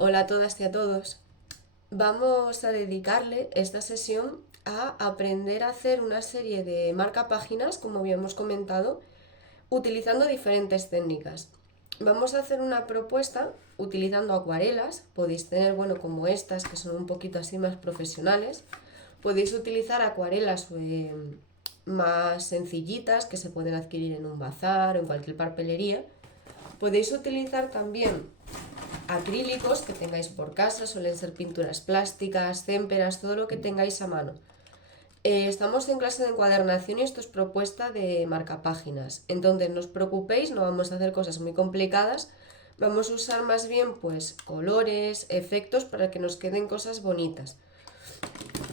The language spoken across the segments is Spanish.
Hola a todas y a todos. Vamos a dedicarle esta sesión a aprender a hacer una serie de marcapáginas, como habíamos comentado, utilizando diferentes técnicas. Vamos a hacer una propuesta utilizando acuarelas. Podéis tener, bueno, como estas, que son un poquito así más profesionales. Podéis utilizar acuarelas más sencillitas que se pueden adquirir en un bazar o en cualquier papelería. Podéis utilizar también acrílicos que tengáis por casa, suelen ser pinturas plásticas, témperas, todo lo que tengáis a mano. Estamos en clase de encuadernación y esto es propuesta de marcapáginas. Entonces no os preocupéis, no vamos a hacer cosas muy complicadas. Vamos a usar más bien pues colores, efectos para que nos queden cosas bonitas.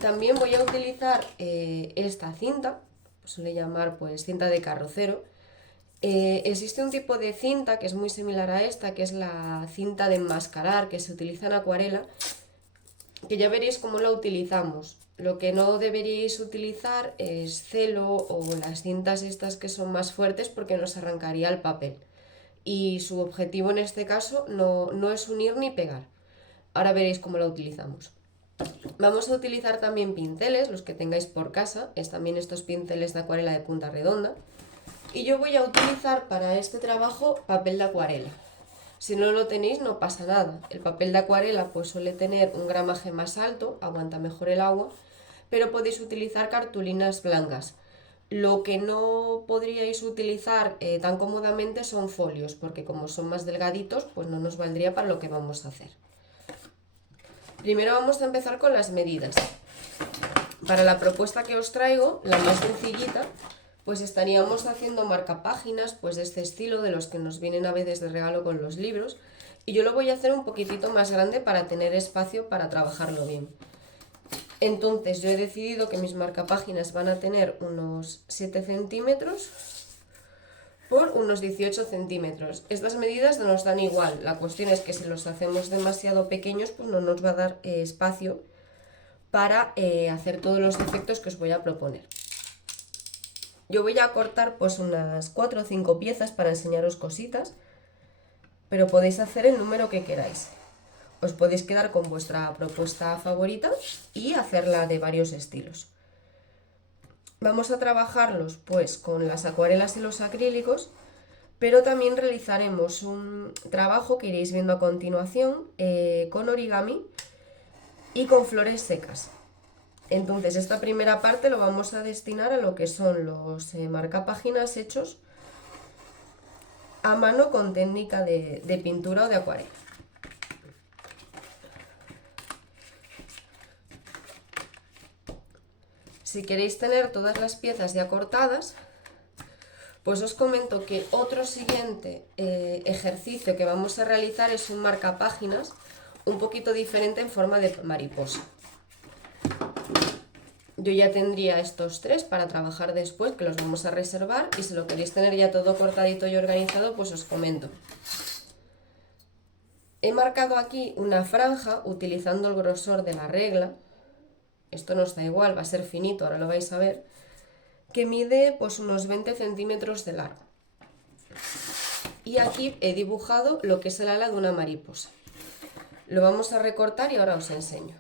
También voy a utilizar esta cinta, suele llamar pues cinta de carrocero. Existe un tipo de cinta que es muy similar a esta, que es la cinta de enmascarar, que se utiliza en acuarela, que ya veréis cómo la utilizamos. Lo que no deberíais utilizar es celo o las cintas estas que son más fuertes porque nos arrancaría el papel. Y su objetivo en este caso no es unir ni pegar. Ahora veréis cómo la utilizamos. Vamos a utilizar también pinceles, los que tengáis por casa, es también estos pinceles de acuarela de punta redonda. Y yo voy a utilizar para este trabajo papel de acuarela. Si no lo tenéis no pasa nada. El papel de acuarela pues suele tener un gramaje más alto, aguanta mejor el agua, pero podéis utilizar cartulinas blancas. Lo que no podríais utilizar tan cómodamente son folios, porque como son más delgaditos, pues no nos valdría para lo que vamos a hacer. Primero vamos a empezar con las medidas. Para la propuesta que os traigo, la más sencillita, pues estaríamos haciendo marcapáginas pues de este estilo, de los que nos vienen a veces de regalo con los libros, y yo lo voy a hacer un poquitito más grande para tener espacio para trabajarlo bien. Entonces yo he decidido que mis marcapáginas van a tener unos 7 centímetros por unos 18 centímetros. Estas medidas no nos dan igual, la cuestión es que si los hacemos demasiado pequeños pues no nos va a dar espacio para hacer todos los efectos que os voy a proponer. Yo voy a cortar pues unas 4 o 5 piezas para enseñaros cositas, pero podéis hacer el número que queráis. Os podéis quedar con vuestra propuesta favorita y hacerla de varios estilos. Vamos a trabajarlos pues con las acuarelas y los acrílicos, pero también realizaremos un trabajo que iréis viendo a continuación con origami y con flores secas. Entonces esta primera parte lo vamos a destinar a lo que son los marcapáginas hechos a mano con técnica de pintura o de acuarela. Si queréis tener todas las piezas ya cortadas, pues os comento que otro siguiente ejercicio que vamos a realizar es un marcapáginas un poquito diferente en forma de mariposa. Yo ya tendría estos tres para trabajar después, que los vamos a reservar, y si lo queréis tener ya todo cortadito y organizado, pues os comento. He marcado aquí una franja utilizando el grosor de la regla. Esto no está igual, va a ser finito, ahora lo vais a ver, que mide pues unos 20 centímetros de largo. Y aquí he dibujado lo que es el ala de una mariposa. Lo vamos a recortar y ahora os enseño.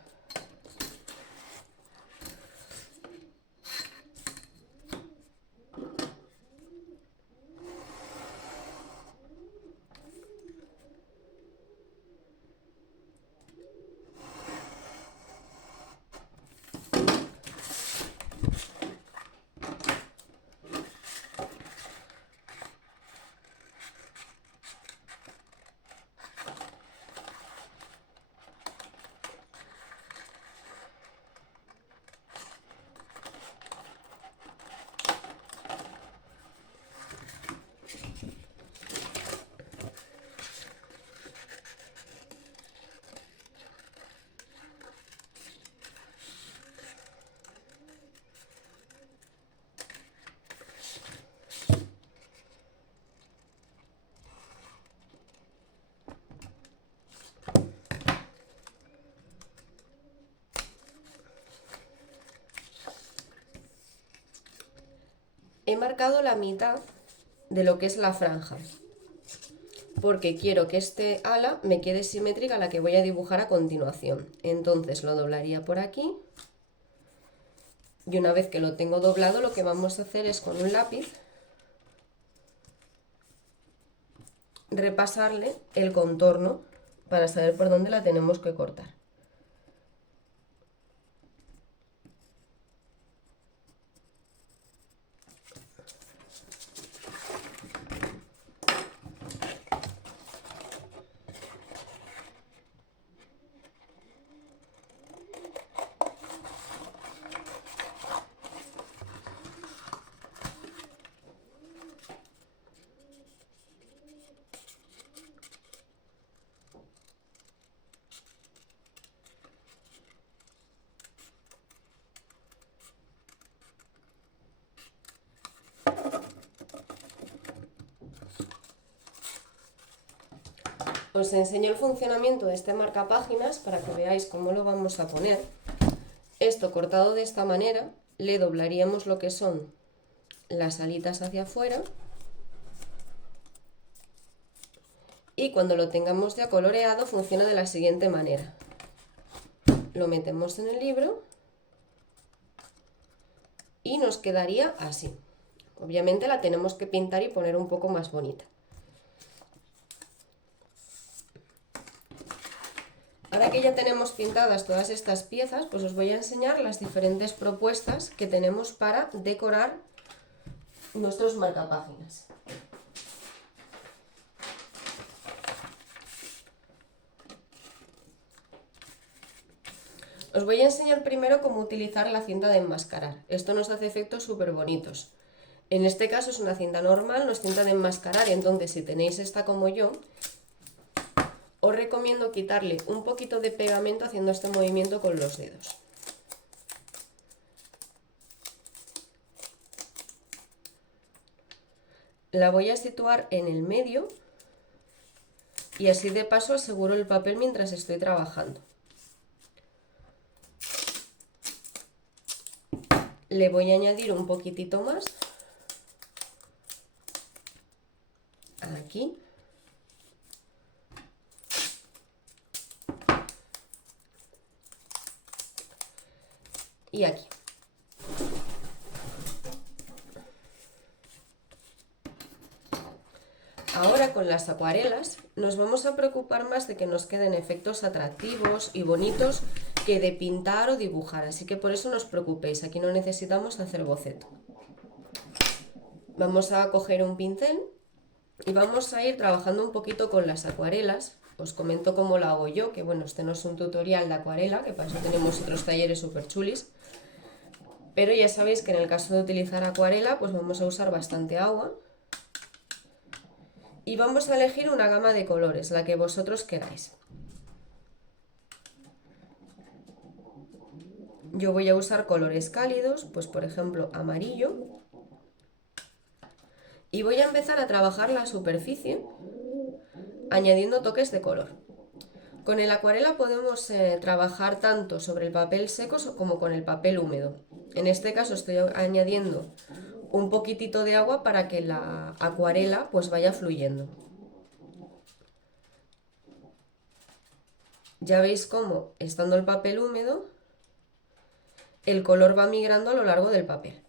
He marcado la mitad de lo que es la franja. porque quiero que este ala me quede simétrica a la que voy a dibujar a continuación. Entonces lo doblaría por aquí. Y una vez que lo tengo doblado, lo que vamos a hacer es con un lápiz repasarle el contorno para saber por dónde la tenemos que cortar. Os enseño el funcionamiento de este marcapáginas para que veáis cómo lo vamos a poner. Esto cortado de esta manera, le doblaríamos lo que son las alitas hacia afuera y cuando lo tengamos ya coloreado funciona de la siguiente manera. Lo metemos en el libro y nos quedaría así. Obviamente la tenemos que pintar y poner un poco más bonita. Ahora que ya tenemos pintadas todas estas piezas, pues os voy a enseñar las diferentes propuestas que tenemos para decorar nuestros marcapáginas. Os voy a enseñar primero cómo utilizar la cinta de enmascarar. Esto nos hace efectos súper bonitos. En este caso es una cinta normal, no es cinta de enmascarar, entonces si tenéis esta como yo, os recomiendo quitarle un poquito de pegamento haciendo este movimiento con los dedos. La voy a situar en el medio y así de paso aseguro el papel mientras estoy trabajando. Le voy a añadir un poquitito más aquí. Y aquí. Ahora con las acuarelas nos vamos a preocupar más de que nos queden efectos atractivos y bonitos que de pintar o dibujar, así que por eso no os preocupéis, aquí no necesitamos hacer boceto. Vamos a coger un pincel y vamos a ir trabajando un poquito con las acuarelas. Os comento cómo lo hago yo, que bueno, este no es un tutorial de acuarela, que para eso tenemos otros talleres súper chulis. Pero ya sabéis que en el caso de utilizar acuarela, pues vamos a usar bastante agua. Y vamos a elegir una gama de colores, la que vosotros queráis. Yo voy a usar colores cálidos, pues por ejemplo amarillo. Y voy a empezar a trabajar la superficie añadiendo toques de color. Con el acuarela podemos trabajar tanto sobre el papel seco como con el papel húmedo. En este caso estoy añadiendo un poquitito de agua para que la acuarela pues vaya fluyendo. Ya veis cómo, estando el papel húmedo, el color va migrando a lo largo del papel.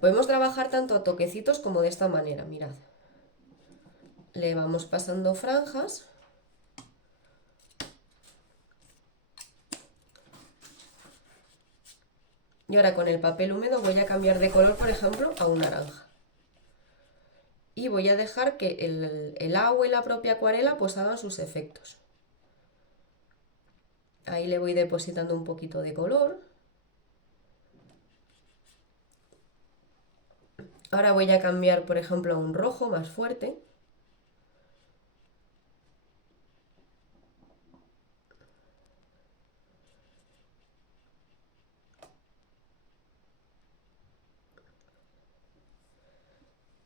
Podemos trabajar tanto a toquecitos como de esta manera, mirad. Le vamos pasando franjas. Y ahora con el papel húmedo voy a cambiar de color, por ejemplo, a un naranja. Y voy a dejar que el agua y la propia acuarela pues hagan sus efectos. Ahí le voy depositando un poquito de color. Ahora voy a cambiar, por ejemplo, a un rojo más fuerte.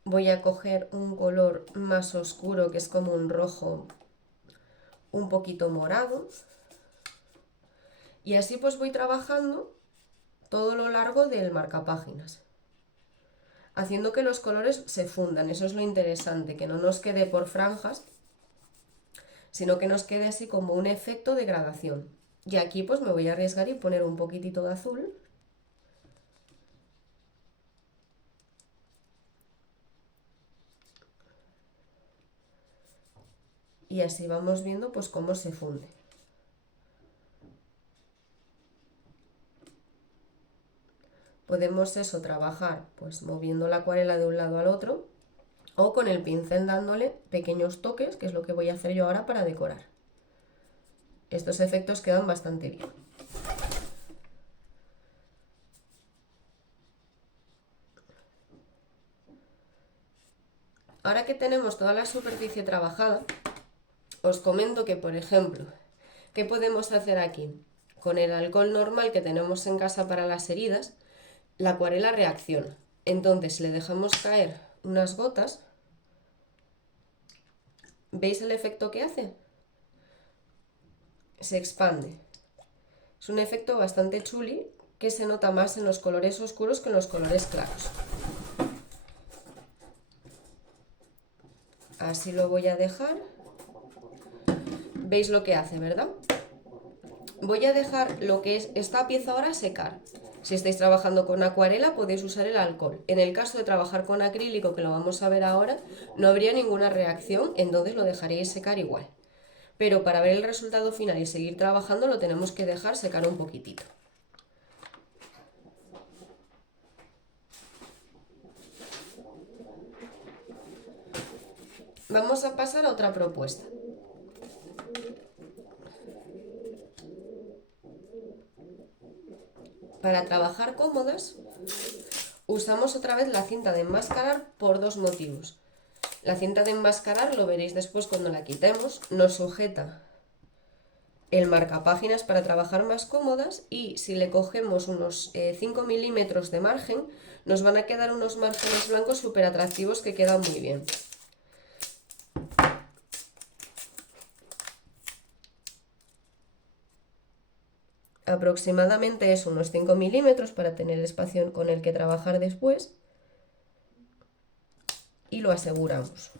Voy a coger un color más oscuro que es como un rojo un poquito morado. Y así pues voy trabajando todo lo largo del marcapáginas. haciendo que los colores se fundan. Eso es lo interesante, que no nos quede por franjas, sino que nos quede así como un efecto de gradación. Y aquí pues me voy a arriesgar y poner un poquitito de azul. Y así vamos viendo pues cómo se funde. Podemos eso, trabajar pues moviendo la acuarela de un lado al otro o con el pincel dándole pequeños toques, que es lo que voy a hacer yo ahora para decorar. Estos efectos quedan bastante bien. Ahora que tenemos toda la superficie trabajada, os comento que, por ejemplo, ¿qué podemos hacer aquí? Con el alcohol normal que tenemos en casa para las heridas, la acuarela reacciona. Entonces le dejamos caer unas gotas. ¿Veis el efecto que hace? Se expande. Es un efecto bastante chuli que se nota más en los colores oscuros que en los colores claros. Así lo voy a dejar. ¿Veis lo que hace, verdad? Voy a dejar lo que es esta pieza ahora secar. Si estáis trabajando con acuarela podéis usar el alcohol. En el caso de trabajar con acrílico, que lo vamos a ver ahora, no habría ninguna reacción, entonces lo dejaríais secar igual. Pero para ver el resultado final y seguir trabajando lo tenemos que dejar secar un poquitito. Vamos a pasar a otra propuesta. Para trabajar cómodas, usamos otra vez la cinta de enmascarar por dos motivos. La cinta de enmascarar, lo veréis después cuando la quitemos, nos sujeta el marcapáginas para trabajar más cómodas, y si le cogemos unos 5 milímetros de margen, nos van a quedar unos márgenes blancos súper atractivos que quedan muy bien. Aproximadamente es unos 5 milímetros para tener espacio con el que trabajar después, y lo aseguramos.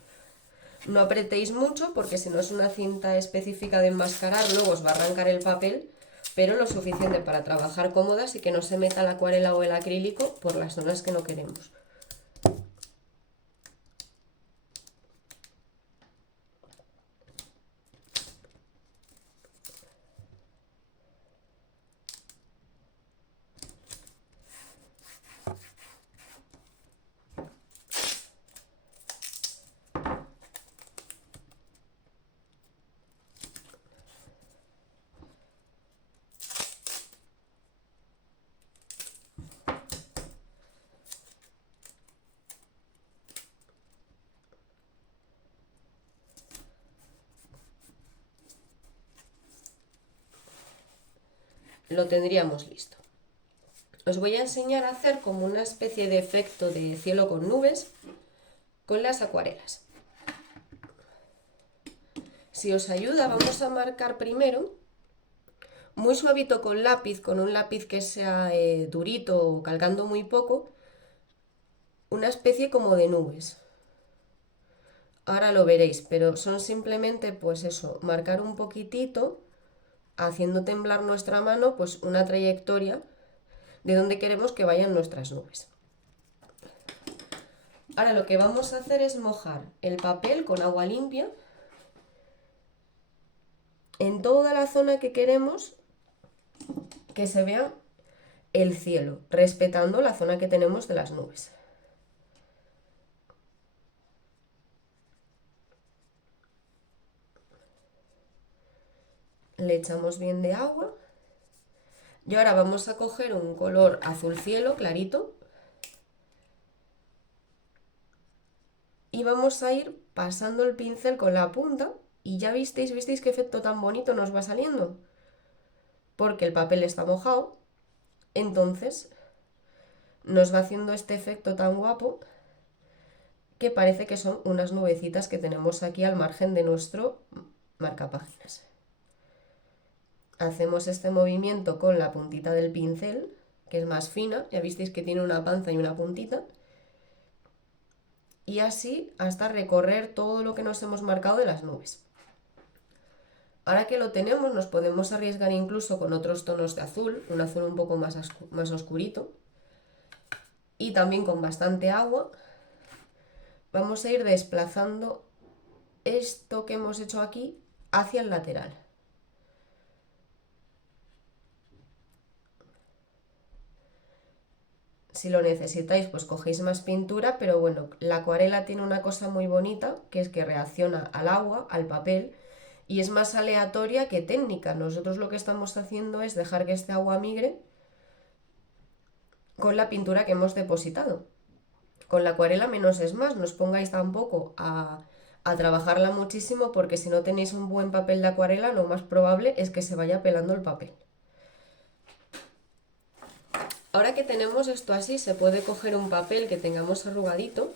No apretéis mucho porque si no es una cinta específica de enmascarar luego os va a arrancar el papel, pero lo suficiente para trabajar cómodas y que no se meta la acuarela o el acrílico por las zonas que no queremos. Lo tendríamos listo. Os voy a enseñar a hacer como una especie de efecto de cielo con nubes con las acuarelas. Si os ayuda, vamos a marcar primero muy suavito con lápiz, con un lápiz que sea durito o calcando muy poco, una especie como de nubes. Ahora lo veréis, pero son simplemente pues eso, marcar un poquitito, haciendo temblar nuestra mano, pues una trayectoria de donde queremos que vayan nuestras nubes. Ahora lo que vamos a hacer es mojar el papel con agua limpia en toda la zona que queremos que se vea el cielo, respetando la zona que tenemos de las nubes. Le echamos bien de agua y ahora vamos a coger un color azul cielo clarito y vamos a ir pasando el pincel con la punta, y ya visteis qué efecto tan bonito nos va saliendo, porque el papel está mojado, entonces nos va haciendo este efecto tan guapo que parece que son unas nubecitas que tenemos aquí al margen de nuestro marcapáginas. Hacemos este movimiento con la puntita del pincel, que es más fina, ya visteis que tiene una panza y una puntita, y así hasta recorrer todo lo que nos hemos marcado de las nubes. Ahora que lo tenemos, nos podemos arriesgar incluso con otros tonos de azul, un azul un poco más oscurito, y también con bastante agua. Vamos a ir desplazando esto que hemos hecho aquí hacia el lateral. Si lo necesitáis, pues cogéis más pintura, pero bueno, la acuarela tiene una cosa muy bonita, que es que reacciona al agua, al papel, y es más aleatoria que técnica. Nosotros lo que estamos haciendo es dejar que este agua migre con la pintura que hemos depositado. Con la acuarela menos es más, no os pongáis tampoco a trabajarla muchísimo, porque si no tenéis un buen papel de acuarela, lo más probable es que se vaya pelando el papel. Ahora que tenemos esto así, se puede coger un papel que tengamos arrugadito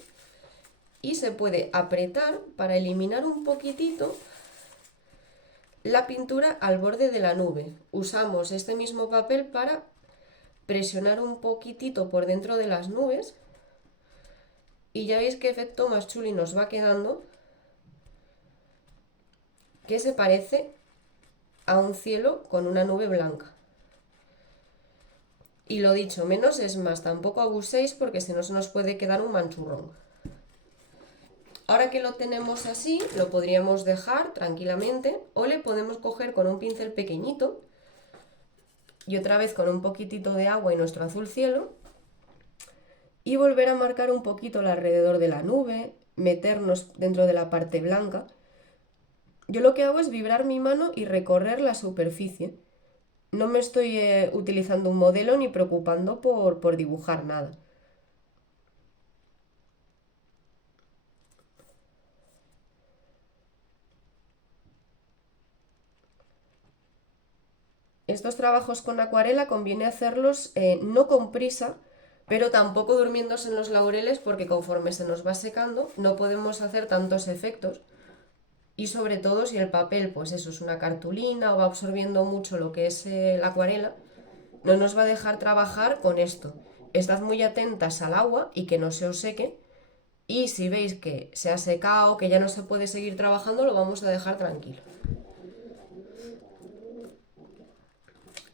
y se puede apretar para eliminar un poquitito la pintura al borde de la nube. Usamos este mismo papel para presionar un poquitito por dentro de las nubes y ya veis qué efecto más chuli nos va quedando, que se parece a un cielo con una nube blanca. Y lo dicho, menos es más, tampoco abuséis porque si no se nos puede quedar un manchurrón. Ahora que lo tenemos así, lo podríamos dejar tranquilamente o le podemos coger con un pincel pequeñito y otra vez con un poquitito de agua y nuestro azul cielo y volver a marcar un poquito alrededor de la nube, meternos dentro de la parte blanca. Yo lo que hago es vibrar mi mano y recorrer la superficie. No me estoy utilizando un modelo ni preocupando por dibujar nada. Estos trabajos con acuarela conviene hacerlos no con prisa, pero tampoco durmiéndose en los laureles, porque conforme se nos va secando no podemos hacer tantos efectos. Y sobre todo si el papel, pues eso, es una cartulina o va absorbiendo mucho lo que es la acuarela, no nos va a dejar trabajar con esto. Estad muy atentas al agua y que no se os seque. Y si veis que se ha secado, que ya no se puede seguir trabajando, lo vamos a dejar tranquilo.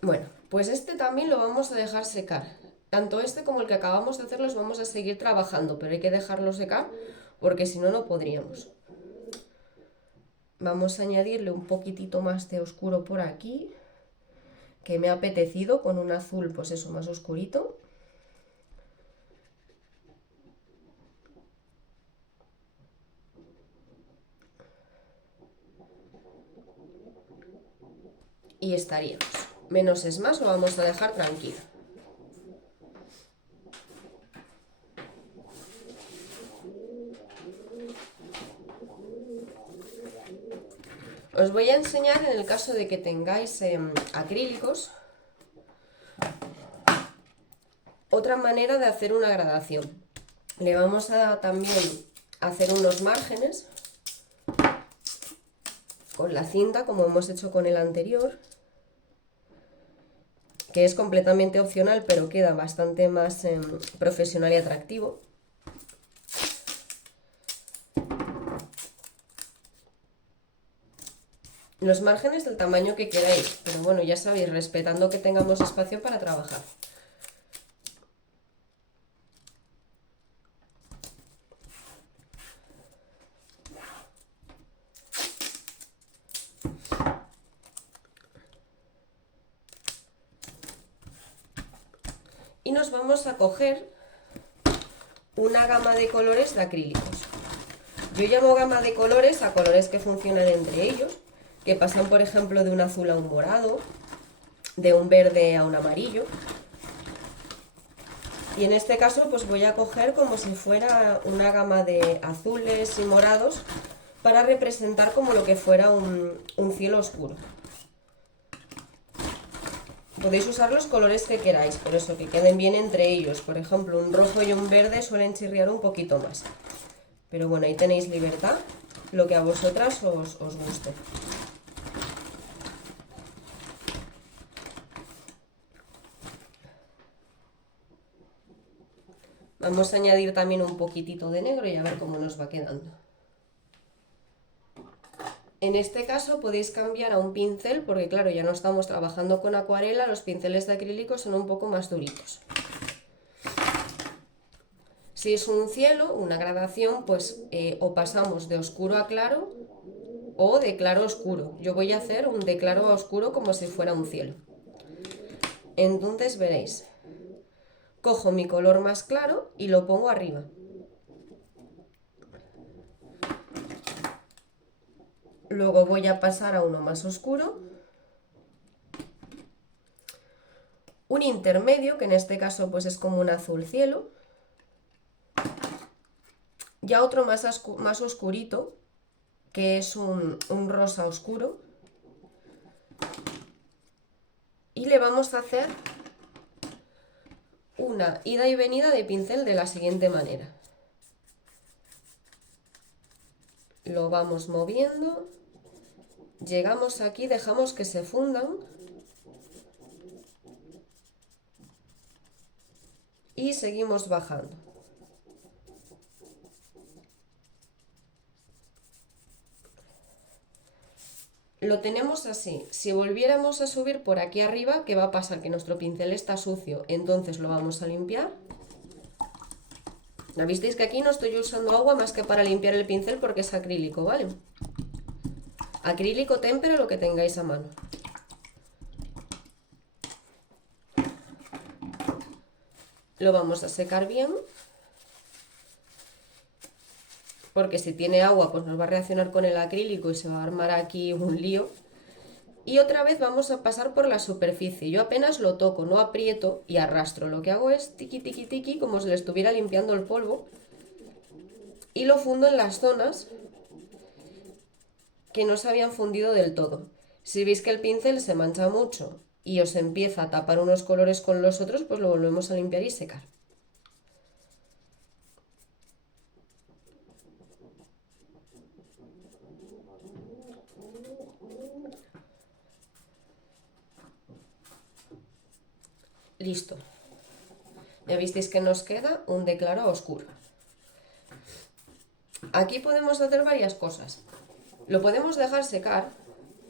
Bueno, pues este también lo vamos a dejar secar. Tanto este como el que acabamos de hacer los vamos a seguir trabajando, pero hay que dejarlo secar porque si no, no podríamos. Vamos a añadirle un poquitito más de oscuro por aquí, que me ha apetecido, con un azul, pues eso, más oscurito. Y estaríamos. Menos es más, lo vamos a dejar tranquilo. Os voy a enseñar en el caso de que tengáis acrílicos otra manera de hacer una gradación. Le vamos a también hacer unos márgenes con la cinta, como hemos hecho con el anterior, que es completamente opcional, pero queda bastante más profesional y atractivo. Los márgenes del tamaño que queráis, pero bueno, ya sabéis, respetando que tengamos espacio para trabajar. Y nos vamos a coger una gama de colores de acrílicos. Yo llamo gama de colores a colores que funcionan entre ellos, que pasan por ejemplo de un azul a un morado, de un verde a un amarillo. Y en este caso pues voy a coger como si fuera una gama de azules y morados para representar como lo que fuera un cielo oscuro. Podéis usar los colores que queráis, por eso que queden bien entre ellos. Por ejemplo, un rojo y un verde suelen chirriar un poquito más. Pero bueno, ahí tenéis libertad, lo que a vosotras os guste. Vamos a añadir también un poquitito de negro y a ver cómo nos va quedando. En este caso podéis cambiar a un pincel porque claro, ya no estamos trabajando con acuarela, los pinceles de acrílico son un poco más duritos. Si es un cielo, una gradación, pues o pasamos de oscuro a claro o de claro a oscuro. Yo voy a hacer un de claro a oscuro como si fuera un cielo. Entonces veréis, cojo mi color más claro y lo pongo arriba. Luego voy a pasar a uno más oscuro. Un intermedio, que en este caso pues es como un azul cielo. Ya otro más oscurito, que es un rosa oscuro. Y le vamos a hacer una ida y venida de pincel de la siguiente manera. Lo vamos moviendo. Llegamos aquí, dejamos que se fundan. Y seguimos bajando. Lo tenemos así. Si volviéramos a subir por aquí arriba, ¿qué va a pasar? Que nuestro pincel está sucio, entonces lo vamos a limpiar. ¿Ya visteis que aquí no estoy usando agua más que para limpiar el pincel porque es acrílico, ¿vale? Acrílico, témpera, lo que tengáis a mano. Lo vamos a secar bien. Porque si tiene agua, pues nos va a reaccionar con el acrílico y se va a armar aquí un lío. Y otra vez vamos a pasar por la superficie. Yo apenas lo toco, no aprieto y arrastro. Lo que hago es tiqui, tiqui, tiqui, como si le estuviera limpiando el polvo. Y lo fundo en las zonas que no se habían fundido del todo. Si veis que el pincel se mancha mucho y os empieza a tapar unos colores con los otros, pues lo volvemos a limpiar y secar. Listo. Ya visteis que nos queda un de claro a oscuro. Aquí podemos hacer varias cosas. Lo podemos dejar secar,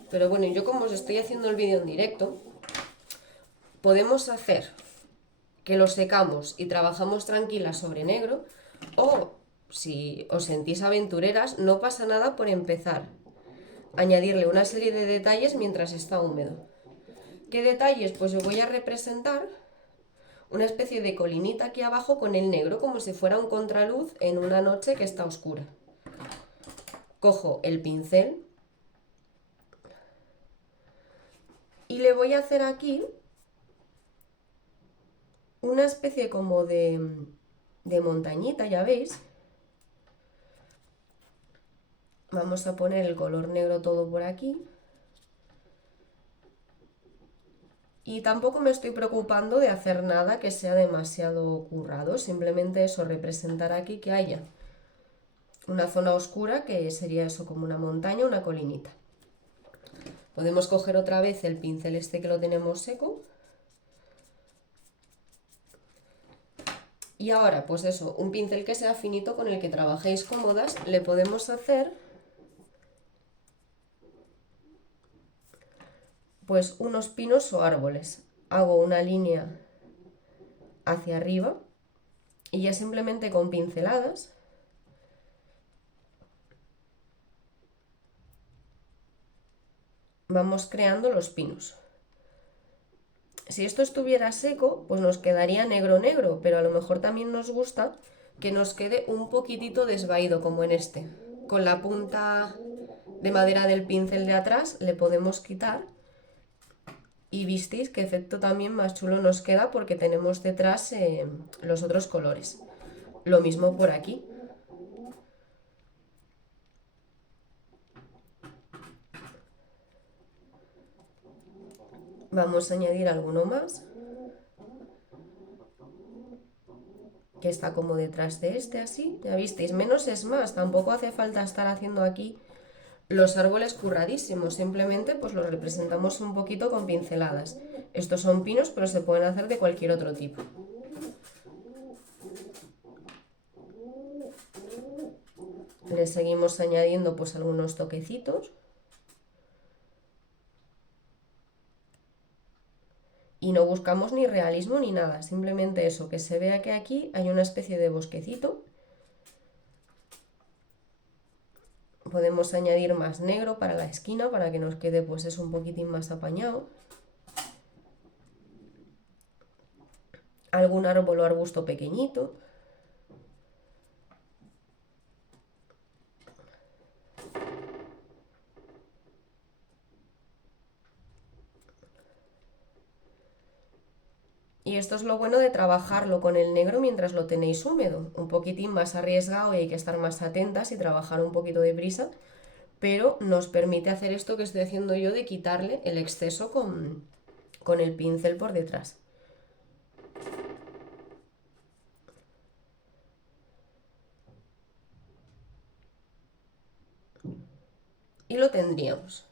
pero bueno, yo como os estoy haciendo el vídeo en directo, podemos hacer que lo secamos y trabajamos tranquilas sobre negro, o si os sentís aventureras, no pasa nada por empezar a añadirle una serie de detalles mientras está húmedo. ¿Qué detalles? Pues os voy a representar una especie de colinita aquí abajo con el negro, como si fuera un contraluz en una noche que está oscura. Cojo el pincel y le voy a hacer aquí una especie como de montañita, ya veis. Vamos a poner el color negro todo por aquí. Y tampoco me estoy preocupando de hacer nada que sea demasiado currado, simplemente eso, representar aquí que haya una zona oscura, que sería eso, como una montaña, una colinita. Podemos coger otra vez el pincel este que lo tenemos seco. Y ahora, pues eso, un pincel que sea finito con el que trabajéis cómodas, le podemos hacer pues unos pinos o árboles. Hago una línea hacia arriba y ya simplemente con pinceladas vamos creando los pinos. Si esto estuviera seco, pues nos quedaría negro negro, pero a lo mejor también nos gusta que nos quede un poquitito desvaído como en este. Con la punta de madera del pincel de atrás le podemos quitar y visteis qué efecto también más chulo nos queda porque tenemos detrás los otros colores. Lo mismo por aquí. Vamos a añadir alguno más, que está como detrás de este, así. Ya visteis, menos es más, tampoco hace falta estar haciendo aquí los árboles curradísimos, simplemente pues los representamos un poquito con pinceladas. Estos son pinos, pero se pueden hacer de cualquier otro tipo. Le seguimos añadiendo pues algunos toquecitos. Y no buscamos ni realismo ni nada, simplemente eso, que se vea que aquí hay una especie de bosquecito. Podemos añadir más negro para la esquina para que nos quede pues eso un poquitín más apañado. Algún árbol o arbusto pequeñito. Y esto es lo bueno de trabajarlo con el negro mientras lo tenéis húmedo. Un poquitín más arriesgado y hay que estar más atentas y trabajar un poquito de prisa, pero nos permite hacer esto que estoy haciendo yo de quitarle el exceso con el pincel por detrás. Y lo tendríamos.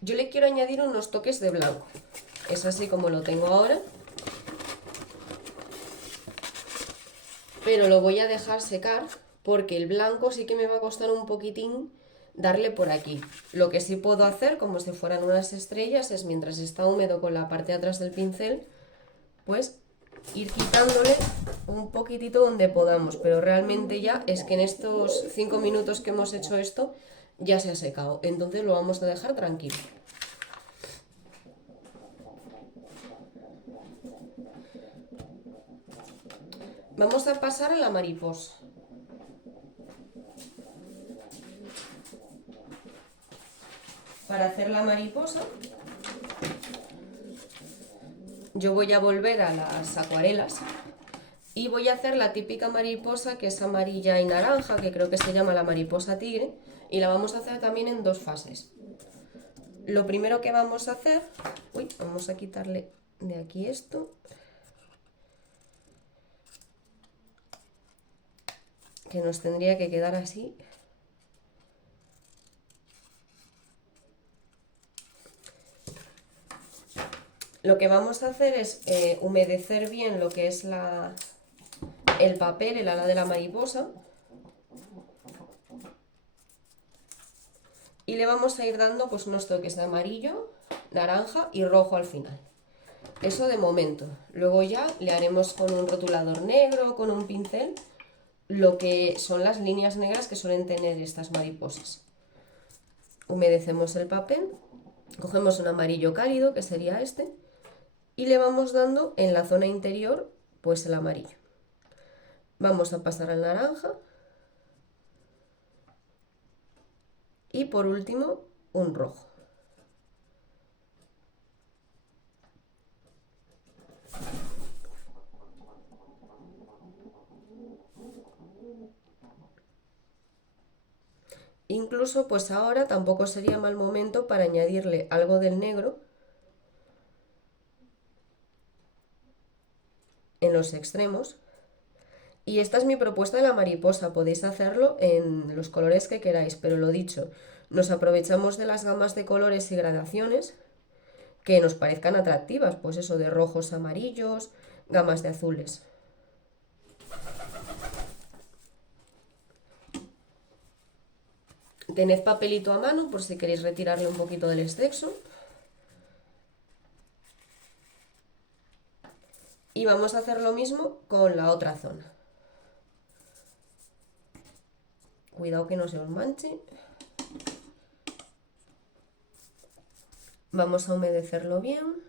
Yo le quiero añadir unos toques de blanco. Es así como lo tengo ahora. Pero lo voy a dejar secar porque el blanco sí que me va a costar un poquitín darle por aquí. Lo que sí puedo hacer, como si fueran unas estrellas, es mientras está húmedo con la parte de atrás del pincel, pues ir quitándole un poquitito donde podamos. Pero realmente ya es que en estos 5 minutos que hemos hecho esto ya se ha secado. Entonces lo vamos a dejar tranquilo. Vamos a pasar a la mariposa. Para hacer la mariposa, yo voy a volver a las acuarelas y voy a hacer la típica mariposa que es amarilla y naranja, que creo que se llama la mariposa tigre, y la vamos a hacer también en 2 fases. Lo primero que vamos a hacer, vamos a quitarle de aquí esto, que nos tendría que quedar así. Lo que vamos a hacer es humedecer bien lo que es el papel, el ala de la mariposa, y le vamos a ir dando pues unos toques de amarillo, naranja y rojo al final. Eso de momento. Luego ya le haremos con un rotulador negro, con un pincel, lo que son las líneas negras que suelen tener estas mariposas. Humedecemos el papel, cogemos un amarillo cálido, que sería este, y le vamos dando en la zona interior pues el amarillo. Vamos a pasar al naranja y por último un rojo. Incluso pues ahora tampoco sería mal momento para añadirle algo del negro en los extremos. Y esta es mi propuesta de la mariposa, podéis hacerlo en los colores que queráis, pero lo dicho, nos aprovechamos de las gamas de colores y gradaciones que nos parezcan atractivas, pues eso de rojos, amarillos, gamas de azules. Tened papelito a mano por si queréis retirarle un poquito del exceso. Y vamos a hacer lo mismo con la otra zona. Cuidado que no se os manche. Vamos a humedecerlo bien.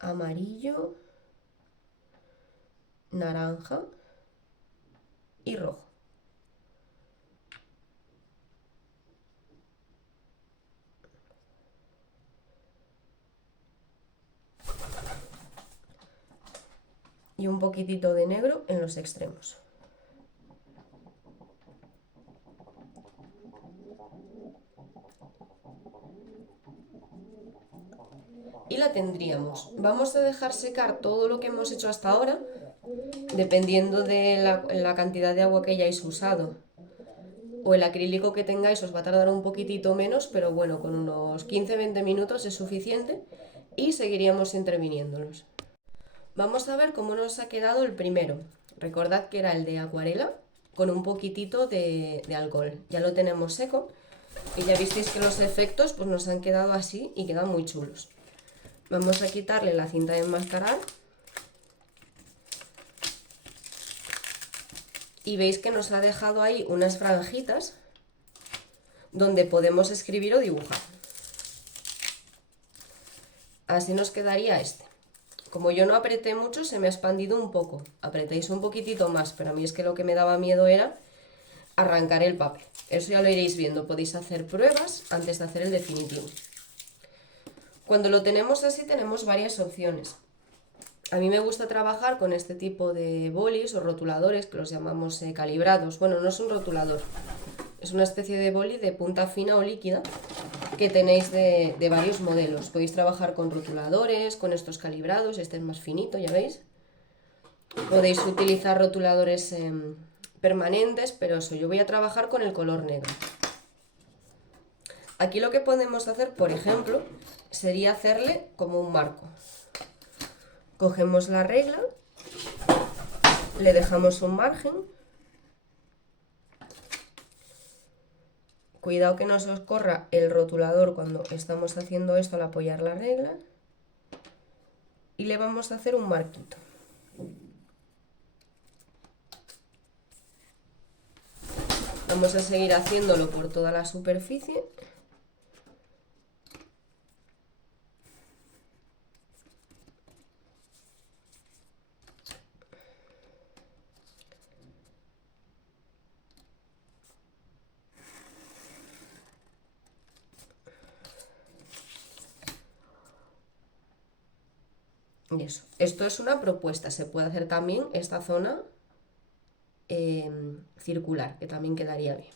Amarillo, naranja y rojo. Y un poquitito de negro en los extremos. Y la tendríamos. Vamos a dejar secar todo lo que hemos hecho hasta ahora, dependiendo de la cantidad de agua que hayáis usado o el acrílico que tengáis os va a tardar un poquitito menos, pero bueno, con unos 15-20 minutos es suficiente y seguiríamos interviniéndolos. Vamos a ver cómo nos ha quedado el primero. Recordad que era el de acuarela, con un poquitito de alcohol. Ya lo tenemos seco y ya visteis que los efectos pues nos han quedado así y quedan muy chulos. Vamos a quitarle la cinta de enmascarar y veis que nos ha dejado ahí unas franjitas donde podemos escribir o dibujar. Así nos quedaría este. Como yo no apreté mucho, se me ha expandido un poco. Apretéis un poquitito más, pero a mí es que lo que me daba miedo era arrancar el papel. Eso ya lo iréis viendo. Podéis hacer pruebas antes de hacer el definitivo. Cuando lo tenemos así, tenemos varias opciones. A mí me gusta trabajar con este tipo de bolis o rotuladores, que los llamamos calibrados. Bueno, no es un rotulador, es una especie de boli de punta fina o líquida que tenéis de varios modelos. Podéis trabajar con rotuladores, con estos calibrados, este es más finito, ya veis. Podéis utilizar rotuladores permanentes, pero eso, yo voy a trabajar con el color negro. Aquí lo que podemos hacer, por ejemplo, sería hacerle como un marco. Cogemos la regla, le dejamos un margen. Cuidado que no se os corra el rotulador cuando estamos haciendo esto al apoyar la regla. Y le vamos a hacer un marquito. Vamos a seguir haciéndolo por toda la superficie. Y eso. Esto es una propuesta. Se puede hacer también esta zona circular, que también quedaría bien.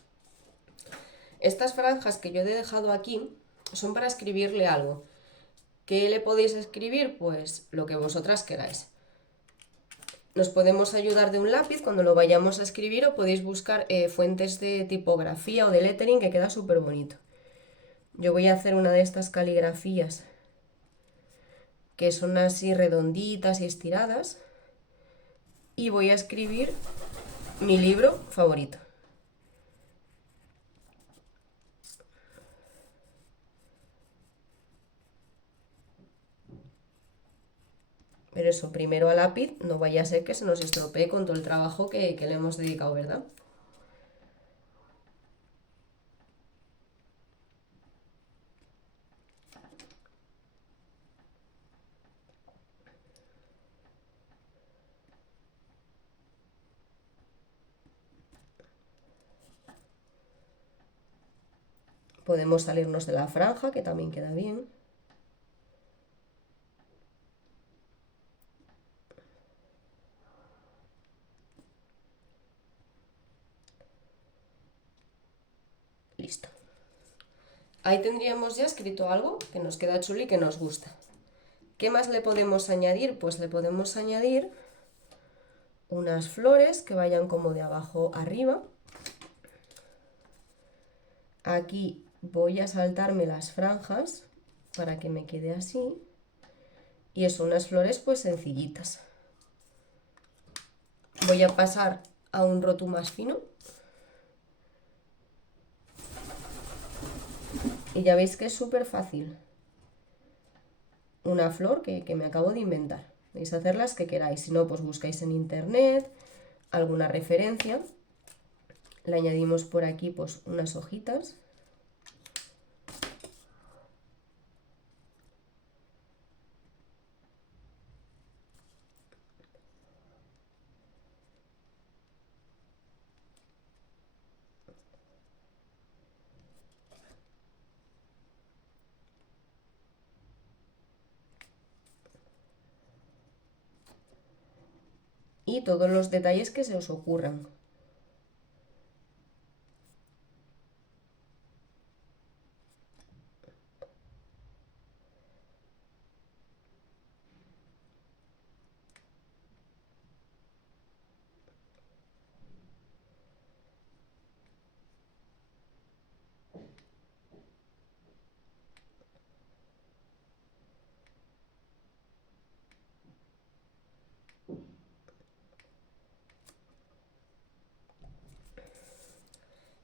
Estas franjas que yo he dejado aquí son para escribirle algo. ¿Qué le podéis escribir? Pues lo que vosotras queráis. Nos podemos ayudar de un lápiz cuando lo vayamos a escribir o podéis buscar fuentes de tipografía o de lettering que queda súper bonito. Yo voy a hacer una de estas caligrafías que son así redonditas y estiradas y voy a escribir mi libro favorito. Pero eso, primero a lápiz, no vaya a ser que se nos estropee con todo el trabajo que le hemos dedicado, ¿verdad? Podemos salirnos de la franja, que también queda bien. Listo. Ahí tendríamos ya escrito algo que nos queda chulo y que nos gusta. ¿Qué más le podemos añadir? Pues le podemos añadir unas flores que vayan como de abajo arriba. Aquí voy a saltarme las franjas para que me quede así. Y eso, unas flores pues sencillitas. Voy a pasar a un rotu más fino. Y ya veis que es súper fácil. Una flor que me acabo de inventar. Podéis hacer las que queráis. Si no, pues buscáis en internet alguna referencia. Le añadimos por aquí pues unas hojitas. Y todos los detalles que se os ocurran.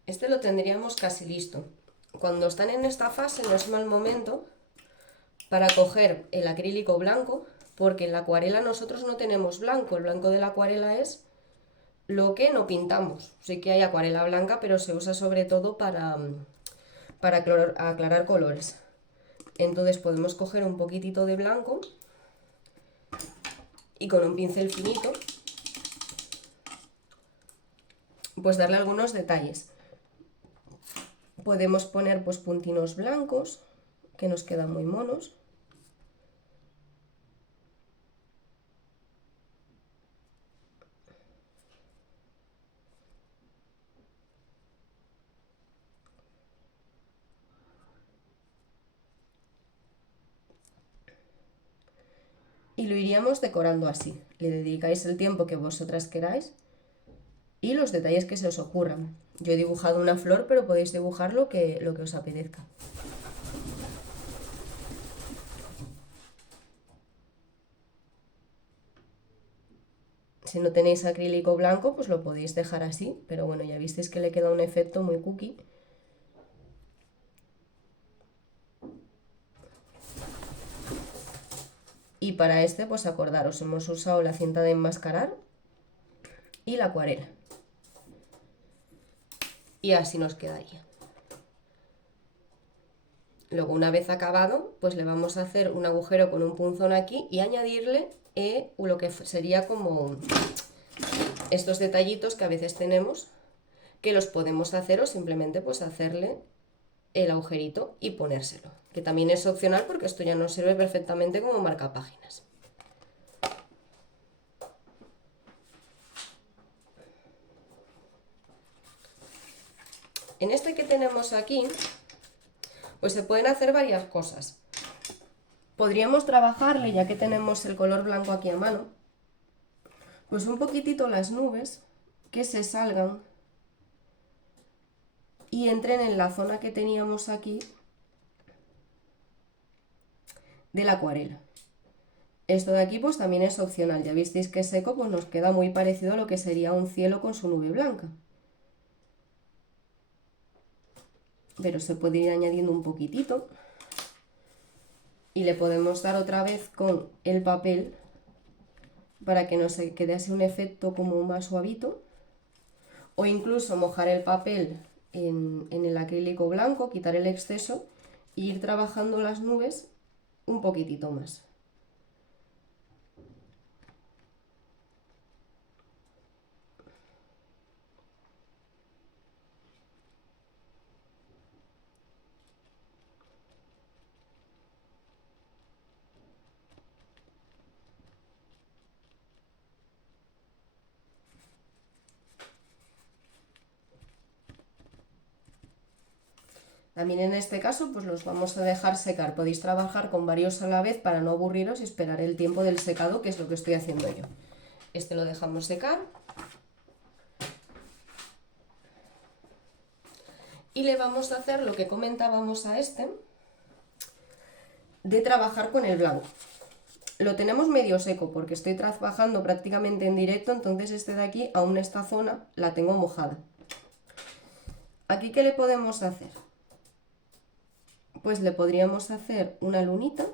Este lo tendríamos casi listo. Cuando están en esta fase no es mal momento para coger el acrílico blanco, porque en la acuarela nosotros no tenemos blanco. El blanco de la acuarela es lo que no pintamos. Sí que hay acuarela blanca, pero se usa sobre todo para aclarar colores. Entonces podemos coger un poquitito de blanco y con un pincel finito pues darle algunos detalles. Podemos poner pues puntinos blancos que nos quedan muy monos. Y lo iríamos decorando así. Le dedicáis el tiempo que vosotras queráis y los detalles que se os ocurran. Yo he dibujado una flor, pero podéis dibujar lo que os apetezca. Si no tenéis acrílico blanco, pues lo podéis dejar así, pero bueno, ya visteis que le queda un efecto muy cookie. Y para este, pues acordaros, hemos usado la cinta de enmascarar y la acuarela. Y así nos quedaría. Luego, una vez acabado, pues le vamos a hacer un agujero con un punzón aquí y añadirle lo que sería como estos detallitos que a veces tenemos, que los podemos hacer o simplemente pues hacerle el agujerito y ponérselo, que también es opcional porque esto ya nos sirve perfectamente como marcapáginas. En este que tenemos aquí, pues se pueden hacer varias cosas. Podríamos trabajarle, ya que tenemos el color blanco aquí a mano, pues un poquitito las nubes que se salgan y entren en la zona que teníamos aquí de la acuarela. Esto de aquí pues también es opcional, ya visteis que seco pues nos queda muy parecido a lo que sería un cielo con su nube blanca. Pero se puede ir añadiendo un poquitito y le podemos dar otra vez con el papel para que nos quede así un efecto como más suavito, o incluso mojar el papel en el acrílico blanco, quitar el exceso e ir trabajando las nubes un poquitito más. También en este caso pues los vamos a dejar secar. Podéis trabajar con varios a la vez para no aburriros y esperar el tiempo del secado, que es lo que estoy haciendo yo. Este lo dejamos secar. Y le vamos a hacer lo que comentábamos a este, de trabajar con el blanco. Lo tenemos medio seco porque estoy trabajando prácticamente en directo, entonces este de aquí, aún esta zona, la tengo mojada. ¿Aquí qué le podemos hacer? Pues le podríamos hacer una lunita,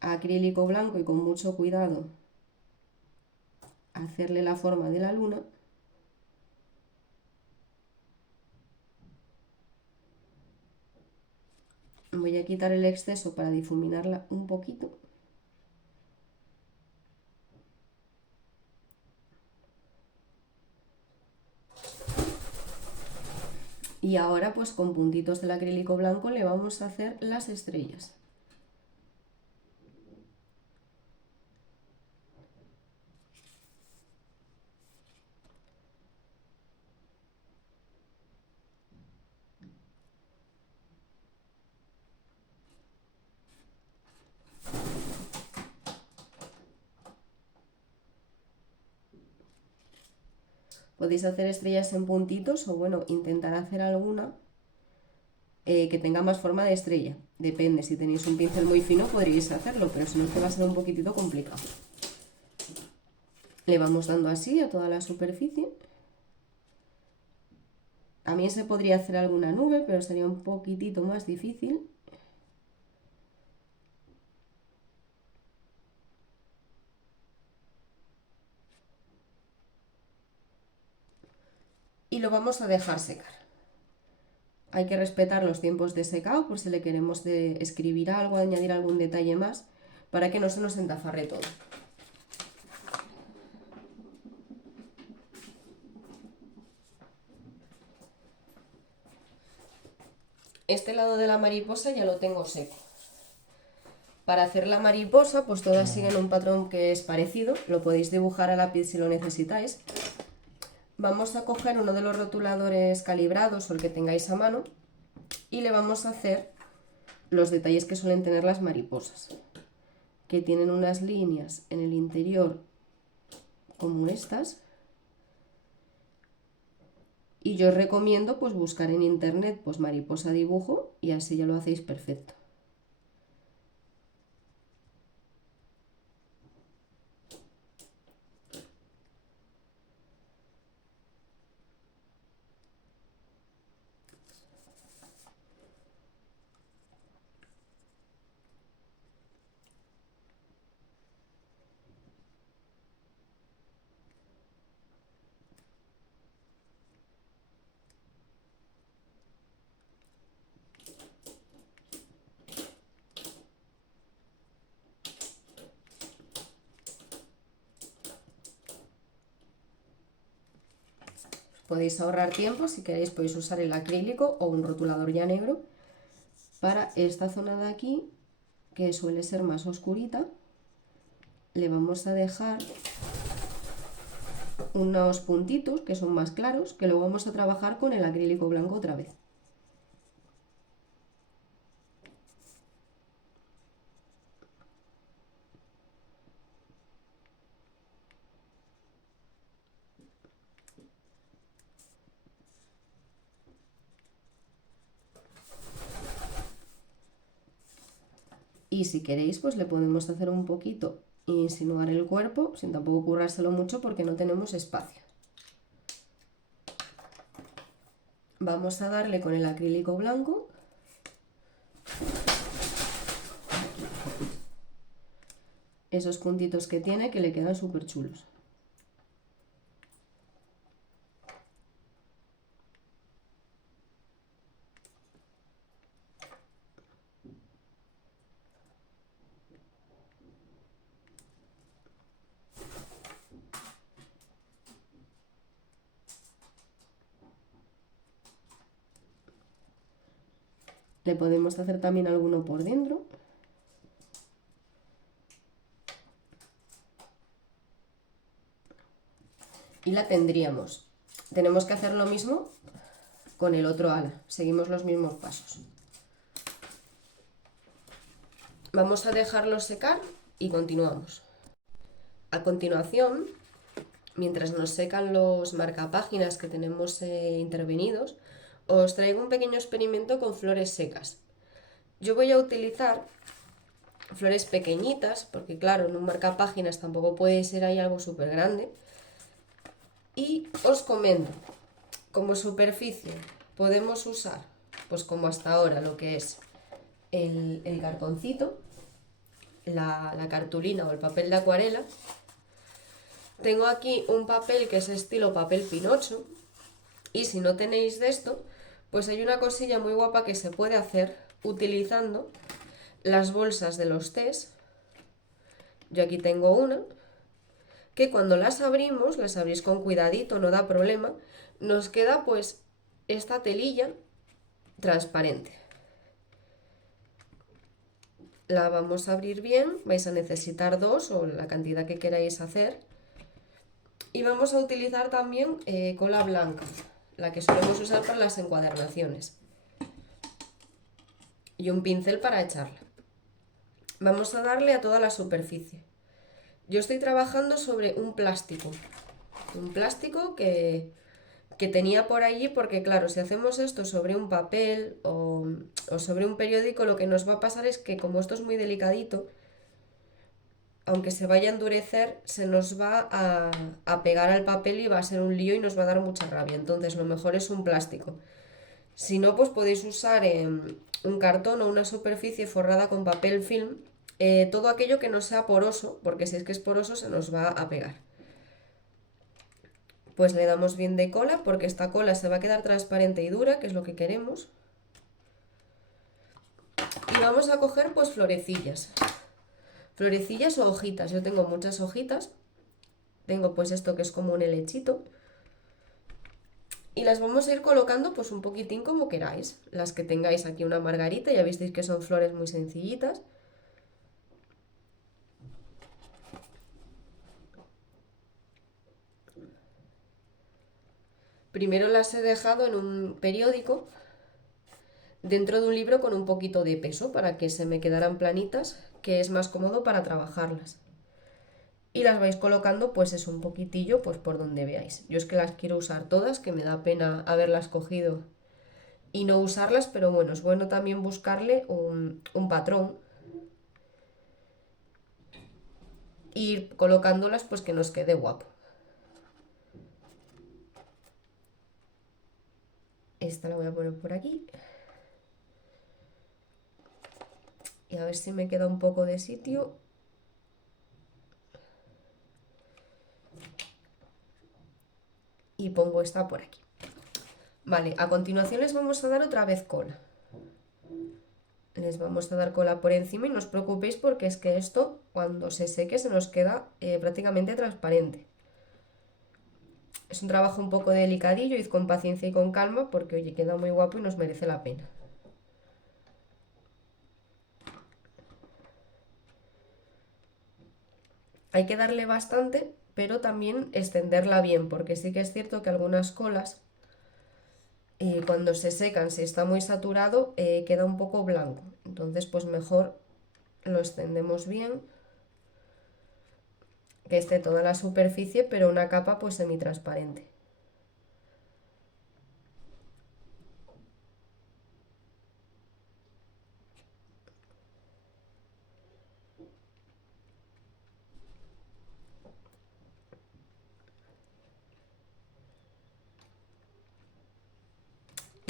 acrílico blanco y con mucho cuidado hacerle la forma de la luna. Voy a quitar el exceso para difuminarla un poquito. Y ahora pues con puntitos del acrílico blanco le vamos a hacer las estrellas. Podéis hacer estrellas en puntitos o bueno, intentar hacer alguna que tenga más forma de estrella. Depende, si tenéis un pincel muy fino podríais hacerlo, pero si no es que va a ser un poquitito complicado. Le vamos dando así a toda la superficie. También se podría hacer alguna nube, pero sería un poquitito más difícil. Y lo vamos a dejar secar. Hay que respetar los tiempos de secado por si le queremos escribir algo, añadir algún detalle más, para que no se nos entafarre todo. Este lado de la mariposa ya lo tengo seco. Para hacer la mariposa, pues todas siguen un patrón que es parecido, lo podéis dibujar a lápiz si lo necesitáis. Vamos a coger uno de los rotuladores calibrados o el que tengáis a mano y le vamos a hacer los detalles que suelen tener las mariposas, que tienen unas líneas en el interior como estas. Y yo os recomiendo pues buscar en internet pues mariposa dibujo y así ya lo hacéis perfecto. Podéis ahorrar tiempo, si queréis podéis usar el acrílico o un rotulador ya negro. Para esta zona de aquí, que suele ser más oscurita, le vamos a dejar unos puntitos que son más claros, que lo vamos a trabajar con el acrílico blanco otra vez. Y si queréis, pues le podemos hacer un poquito e insinuar el cuerpo, sin tampoco currárselo mucho porque no tenemos espacio. Vamos a darle con el acrílico blanco esos puntitos que tiene, que le quedan súper chulos. Le podemos hacer también alguno por dentro. Y la tendríamos. Tenemos que hacer lo mismo con el otro ala. Seguimos los mismos pasos. Vamos a dejarlo secar y continuamos. A continuación, mientras nos secan los marcapáginas que tenemos intervenidos, os traigo un pequeño experimento con flores secas. Yo voy a utilizar flores pequeñitas, porque claro, en un marcapáginas tampoco puede ser ahí algo súper grande. Y os comento, como superficie podemos usar, pues como hasta ahora, lo que es el cartoncito, la cartulina o el papel de acuarela. Tengo aquí un papel que es estilo papel Pinocho, y si no tenéis de esto, pues hay una cosilla muy guapa que se puede hacer utilizando las bolsas de los tés. Yo aquí tengo una, que cuando las abrís con cuidadito, no da problema, nos queda pues esta telilla transparente. La vamos a abrir bien, vais a necesitar dos o la cantidad que queráis hacer. Y vamos a utilizar también cola blanca, la que solemos usar para las encuadernaciones. Y un pincel para echarla. Vamos a darle a toda la superficie. Yo estoy trabajando sobre un plástico que tenía por allí, porque claro, si hacemos esto sobre un papel o sobre un periódico, lo que nos va a pasar es que como esto es muy delicadito, aunque se vaya a endurecer, se nos va a pegar al papel y va a ser un lío y nos va a dar mucha rabia. Entonces lo mejor es un plástico. Si no, pues podéis usar un cartón o una superficie forrada con papel film, todo aquello que no sea poroso, porque si es que es poroso se nos va a pegar. Pues le damos bien de cola, porque esta cola se va a quedar transparente y dura, que es lo que queremos. Y vamos a coger pues florecillas. Florecillas o hojitas. Yo tengo muchas hojitas. Tengo pues esto que es como un helechito. Y las vamos a ir colocando pues un poquitín como queráis. Las que tengáis aquí una margarita, ya visteis que son flores muy sencillitas. Primero las he dejado en un periódico dentro de un libro con un poquito de peso para que se me quedaran planitas, que es más cómodo para trabajarlas. Y las vais colocando pues es un poquitillo pues por donde veáis. Yo es que las quiero usar todas, que me da pena haberlas cogido y no usarlas, pero bueno, es bueno también buscarle un patrón e ir colocándolas pues que nos quede guapo. Esta la voy a poner por aquí. Y a ver si me queda un poco de sitio. Y pongo esta por aquí. Vale, a continuación les vamos a dar otra vez cola. Les vamos a dar cola por encima y no os preocupéis porque es que esto cuando se seque se nos queda prácticamente transparente. Es un trabajo un poco delicadillo, id con paciencia y con calma porque oye, queda muy guapo y nos merece la pena. Hay que darle bastante, pero también extenderla bien, porque sí que es cierto que algunas colas, cuando se secan, si está muy saturado, queda un poco blanco. Entonces, pues mejor lo extendemos bien, que esté toda la superficie, pero una capa pues semitransparente.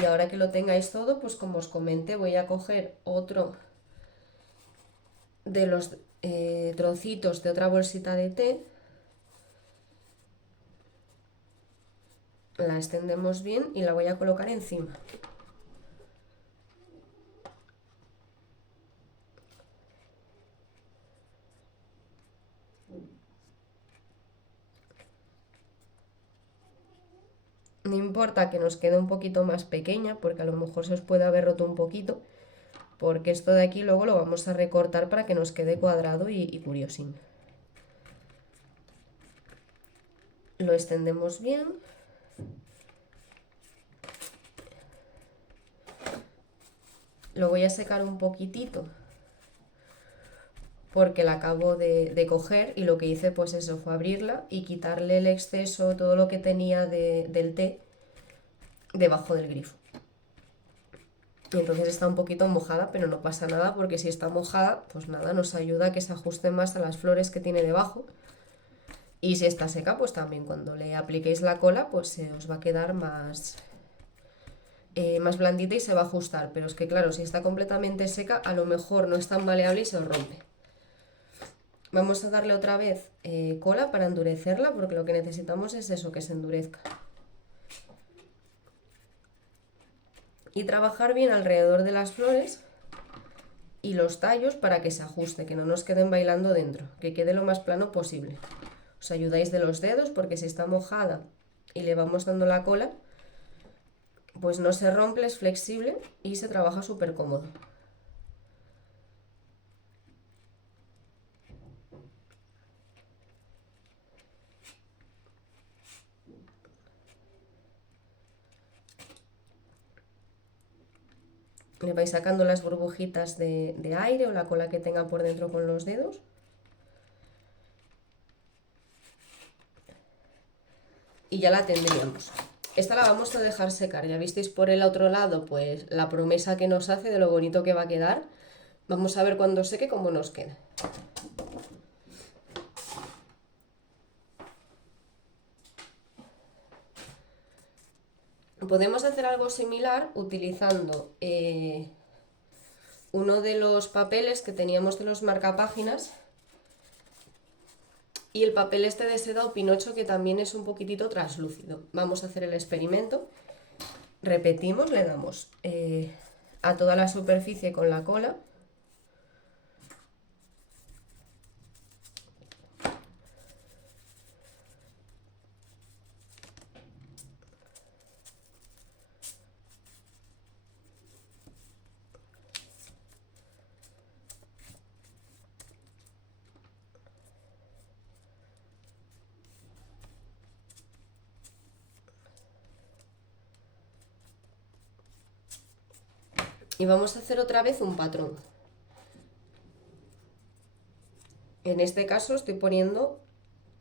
Y ahora que lo tengáis todo, pues como os comenté, voy a coger otro de los trocitos de otra bolsita de té. La extendemos bien y la voy a colocar encima. No importa que nos quede un poquito más pequeña, porque a lo mejor se os puede haber roto un poquito, porque esto de aquí luego lo vamos a recortar para que nos quede cuadrado y curiosín. Lo extendemos bien. Lo voy a secar un poquitito porque la acabo de coger y lo que hice pues eso fue abrirla y quitarle el exceso, todo lo que tenía del té debajo del grifo. Y entonces está un poquito mojada, pero no pasa nada porque si está mojada, pues nada, nos ayuda a que se ajuste más a las flores que tiene debajo. Y si está seca, pues también cuando le apliquéis la cola, pues se os va a quedar más blandita y se va a ajustar. Pero es que claro, si está completamente seca, a lo mejor no es tan maleable y se os rompe. Vamos a darle otra vez cola para endurecerla, porque lo que necesitamos es eso, que se endurezca. Y trabajar bien alrededor de las flores y los tallos para que se ajuste, que no nos queden bailando dentro, que quede lo más plano posible. Os ayudáis de los dedos porque si está mojada y le vamos dando la cola, pues no se rompe, es flexible y se trabaja súper cómodo. Le vais sacando las burbujitas de aire o la cola que tenga por dentro con los dedos. Y ya la tendríamos. Esta la vamos a dejar secar. Ya visteis por el otro lado pues la promesa que nos hace de lo bonito que va a quedar. Vamos a ver cuando seque cómo nos queda. Podemos hacer algo similar utilizando uno de los papeles que teníamos de los marcapáginas y el papel este de seda o pinocho, que también es un poquitito translúcido. Vamos a hacer el experimento. Repetimos, le damos a toda la superficie con la cola. Y vamos a hacer otra vez un patrón. En este caso estoy poniendo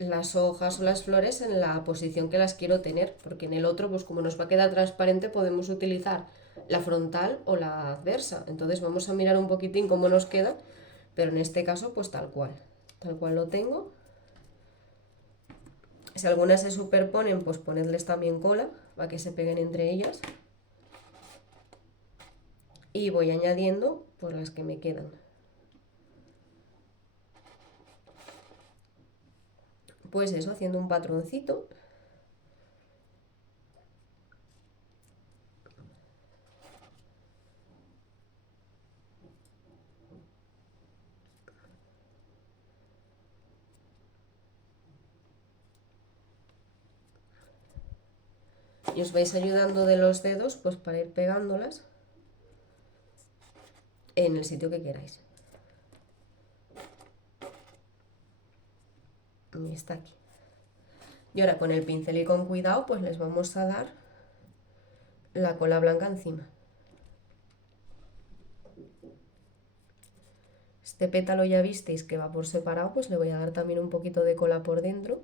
las hojas o las flores en la posición que las quiero tener, porque en el otro, pues como nos va a quedar transparente, podemos utilizar la frontal o la adversa. Entonces vamos a mirar un poquitín cómo nos queda, pero en este caso pues tal cual lo tengo. Si algunas se superponen, pues ponedles también cola para que se peguen entre ellas. Y voy añadiendo pues las que me quedan. Pues eso, haciendo un patroncito. Y os vais ayudando de los dedos pues para ir pegándolas en el sitio que queráis. Y está aquí. Y ahora con el pincel y con cuidado pues les vamos a dar la cola blanca encima. Este pétalo ya visteis que va por separado, pues le voy a dar también un poquito de cola por dentro.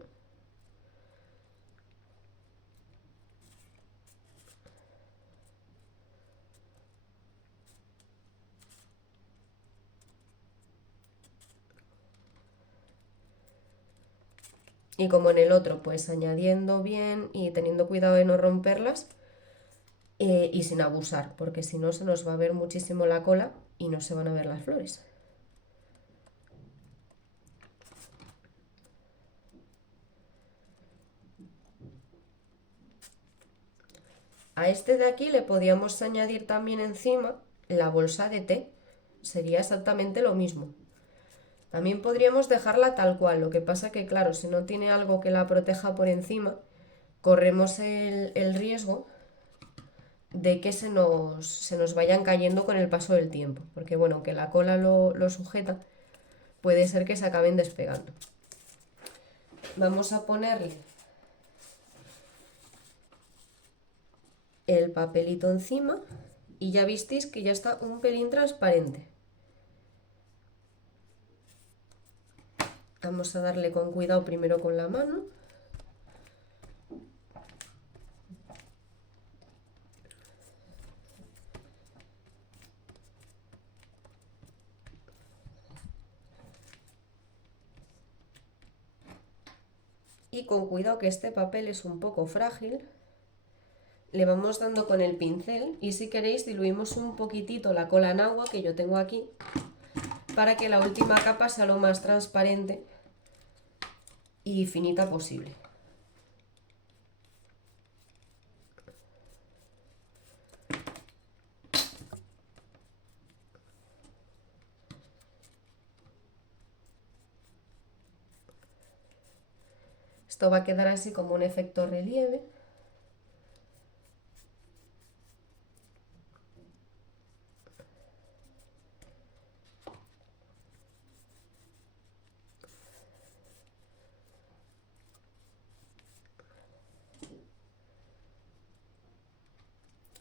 Y como en el otro, pues añadiendo bien y teniendo cuidado de no romperlas y sin abusar, porque si no se nos va a ver muchísimo la cola y no se van a ver las flores. A este de aquí le podíamos añadir también encima la bolsa de té, sería exactamente lo mismo. También podríamos dejarla tal cual, lo que pasa que claro, si no tiene algo que la proteja por encima, corremos el riesgo de que se nos vayan cayendo con el paso del tiempo, porque bueno, aunque la cola lo sujeta, puede ser que se acaben despegando. Vamos a ponerle el papelito encima y ya visteis que ya está un pelín transparente. Vamos a darle con cuidado primero con la mano. Y con cuidado, que este papel es un poco frágil, le vamos dando con el pincel y si queréis diluimos un poquitito la cola en agua que yo tengo aquí para que la última capa sea lo más transparente y finita posible. Esto va a quedar así como un efecto relieve.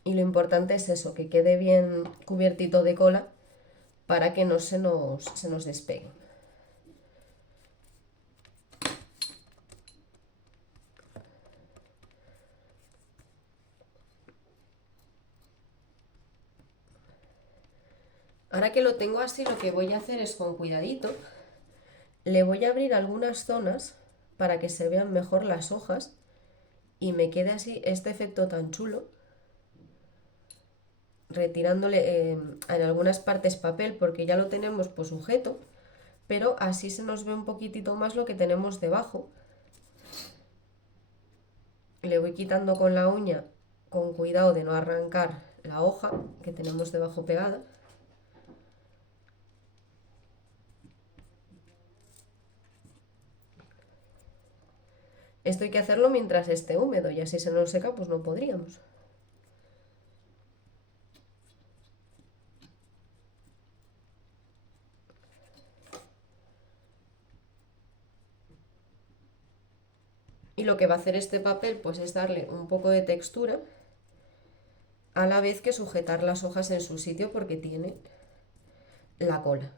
Y lo importante es eso, que quede bien cubiertito de cola para que no se nos despegue. Ahora que lo tengo así, lo que voy a hacer es con cuidadito, le voy a abrir algunas zonas para que se vean mejor las hojas y me quede así este efecto tan chulo. retirándole en algunas partes papel porque ya lo tenemos pues sujeto, pero así se nos ve un poquitito más lo que tenemos debajo. Le voy quitando con la uña con cuidado de no arrancar la hoja que tenemos debajo pegada. Esto hay que hacerlo mientras esté húmedo y así se nos seca pues no podríamos. Y lo que va a hacer este papel pues es darle un poco de textura a la vez que sujetar las hojas en su sitio porque tiene la cola.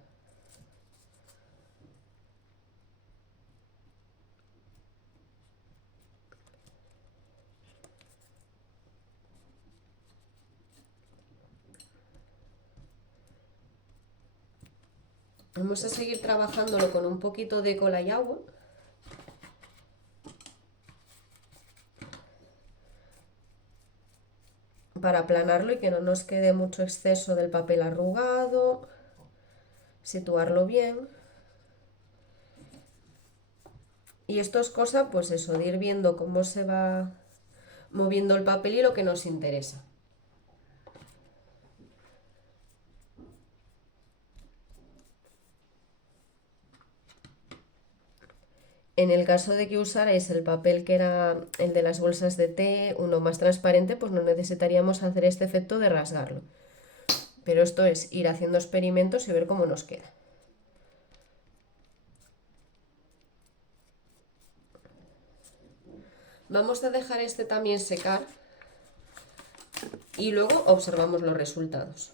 Vamos a seguir trabajándolo con un poquito de cola y agua. Para aplanarlo y que no nos quede mucho exceso del papel arrugado. Situarlo bien. Y esto es cosa, pues eso, de ir viendo cómo se va moviendo el papel y lo que nos interesa. En el caso de que usarais el papel que era el de las bolsas de té, uno más transparente, pues no necesitaríamos hacer este efecto de rasgarlo. Pero esto es ir haciendo experimentos y ver cómo nos queda. Vamos a dejar este también secar y luego observamos los resultados.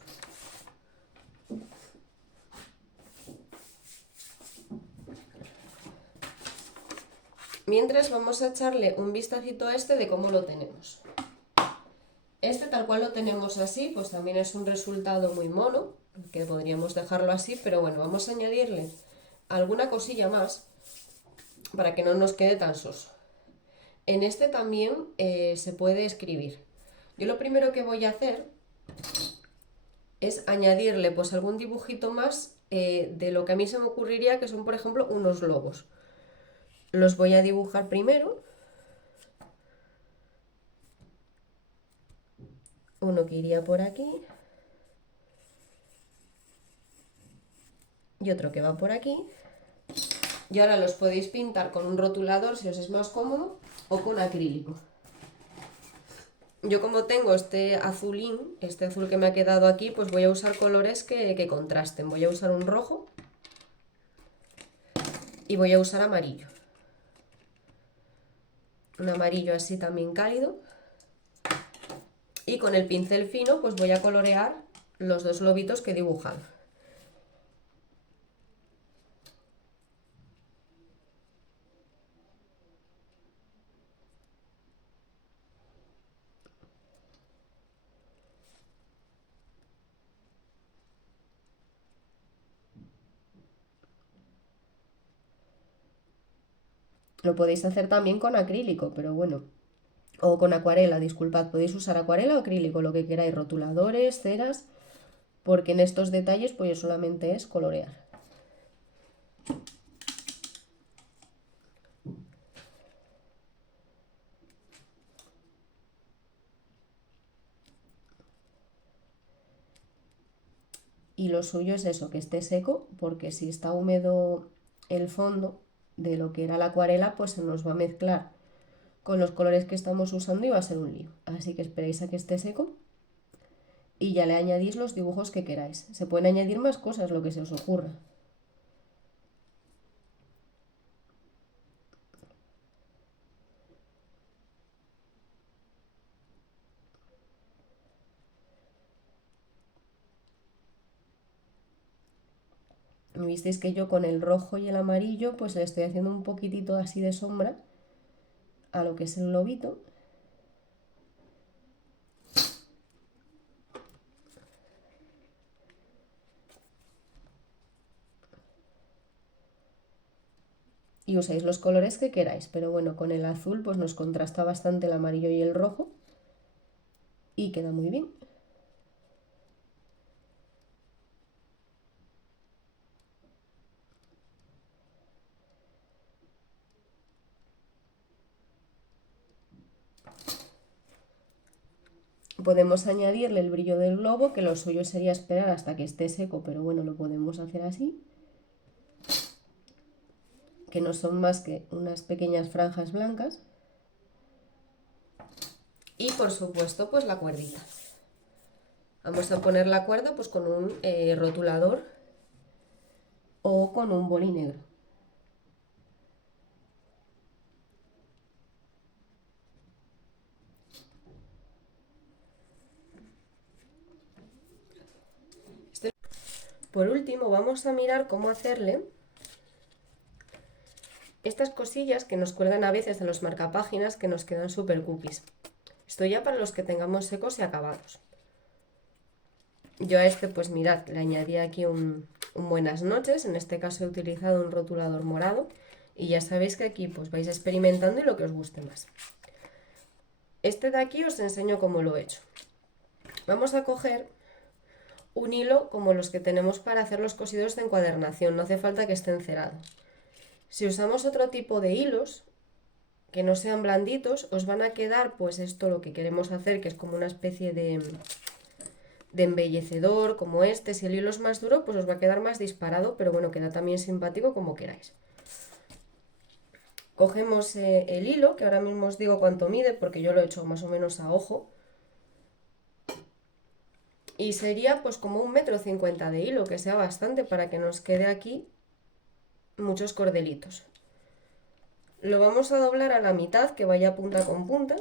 Mientras vamos a echarle un vistacito a este de cómo lo tenemos. Este tal cual lo tenemos así, pues también es un resultado muy mono, que podríamos dejarlo así, pero bueno, vamos a añadirle alguna cosilla más para que no nos quede tan soso. En este también se puede escribir. Yo lo primero que voy a hacer es añadirle pues algún dibujito más de lo que a mí se me ocurriría, que son por ejemplo unos lobos. Los voy a dibujar primero. Uno que iría por aquí. Y otro que va por aquí. Y ahora los podéis pintar con un rotulador si os es más cómodo o con acrílico. Yo como tengo este azulín, este azul que me ha quedado aquí, pues voy a usar colores que contrasten. Voy a usar un rojo y voy a usar amarillo. Un amarillo así también cálido. Y con el pincel fino pues voy a colorear los dos lobitos que he dibujado. Lo podéis hacer también con acrílico, pero bueno, o con acuarela, disculpad, podéis usar acuarela o acrílico, lo que queráis, rotuladores, ceras, porque en estos detalles pues solamente es colorear. Y lo suyo es eso, que esté seco, porque si está húmedo el fondo de lo que era la acuarela, pues se nos va a mezclar con los colores que estamos usando y va a ser un lío. Así que esperéis a que esté seco y ya le añadís los dibujos que queráis. Se pueden añadir más cosas, lo que se os ocurra. Visteis que yo con el rojo y el amarillo pues le estoy haciendo un poquitito así de sombra a lo que es el lobito. Y usáis los colores que queráis, pero bueno, con el azul pues nos contrasta bastante el amarillo y el rojo y queda muy bien. Podemos añadirle el brillo del globo, que lo suyo sería esperar hasta que esté seco, pero bueno, lo podemos hacer así, que no son más que unas pequeñas franjas blancas. Y por supuesto, pues la cuerdita. Vamos a poner la cuerda pues con un rotulador o con un boli negro. Por último, vamos a mirar cómo hacerle estas cosillas que nos cuelgan a veces de los marcapáginas, que nos quedan súper cookies. Esto ya para los que tengamos secos y acabados. Yo a este, pues mirad, le añadí aquí un buenas noches. En este caso he utilizado un rotulador morado. Y ya sabéis que aquí pues vais experimentando y lo que os guste más. Este de aquí os enseño cómo lo he hecho. Vamos a coger un hilo como los que tenemos para hacer los cosidos de encuadernación. No hace falta que esté encerado. Si usamos otro tipo de hilos, que no sean blanditos, os van a quedar pues esto lo que queremos hacer, que es como una especie de embellecedor, como este. Si el hilo es más duro, pues os va a quedar más disparado, pero bueno, queda también simpático como queráis. Cogemos el hilo, que ahora mismo os digo cuánto mide, porque yo lo he hecho más o menos a ojo. Y sería pues como 1,50 m de hilo, que sea bastante para que nos quede aquí muchos cordelitos. Lo vamos a doblar a la mitad, que vaya punta con punta.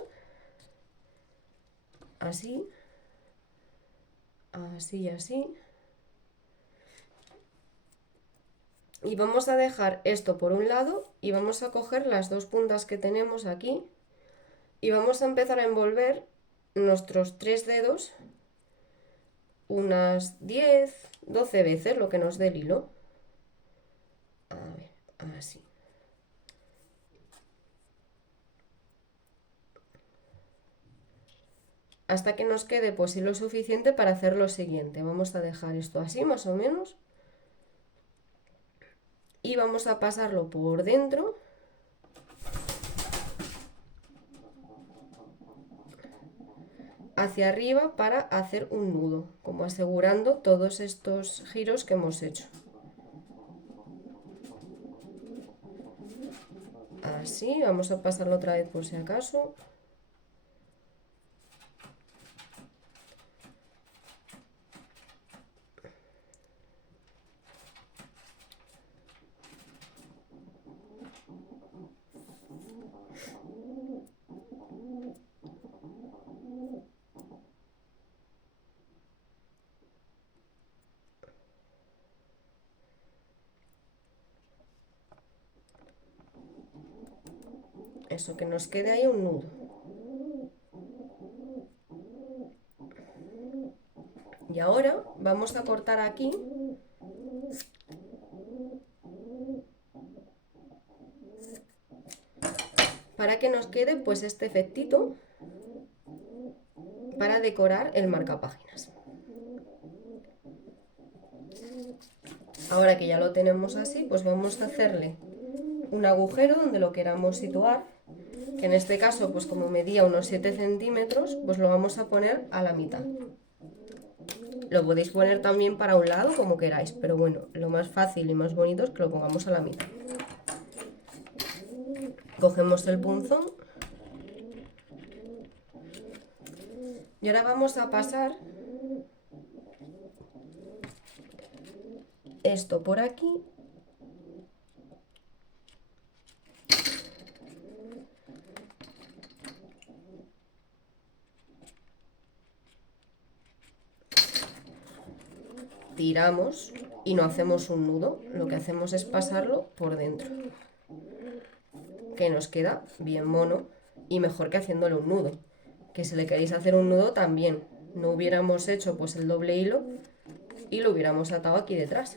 Así. Así y así. Y vamos a dejar esto por un lado y vamos a coger las dos puntas que tenemos aquí y vamos a empezar a envolver nuestros 3 dedos unas 10, 12 veces, lo que nos dé el hilo. A ver, así. Hasta que nos quede pues hilo suficiente para hacer lo siguiente. Vamos a dejar esto así más o menos. Y vamos a pasarlo por dentro. Hacia arriba para hacer un nudo, como asegurando todos estos giros que hemos hecho. Así, vamos a pasarlo otra vez por si acaso. Eso, que nos quede ahí un nudo. Y ahora vamos a cortar aquí para que nos quede pues este efectito para decorar el marcapáginas. Ahora que ya lo tenemos así, pues vamos a hacerle un agujero donde lo queramos situar, que en este caso, pues como medía unos 7 centímetros, pues lo vamos a poner a la mitad. Lo podéis poner también para un lado como queráis, pero bueno, lo más fácil y más bonito es que lo pongamos a la mitad. Cogemos el punzón y ahora vamos a pasar esto por aquí. Tiramos y no hacemos un nudo, lo que hacemos es pasarlo por dentro, que nos queda bien mono y mejor que haciéndole un nudo, que si le queréis hacer un nudo también no hubiéramos hecho pues el doble hilo y lo hubiéramos atado aquí detrás.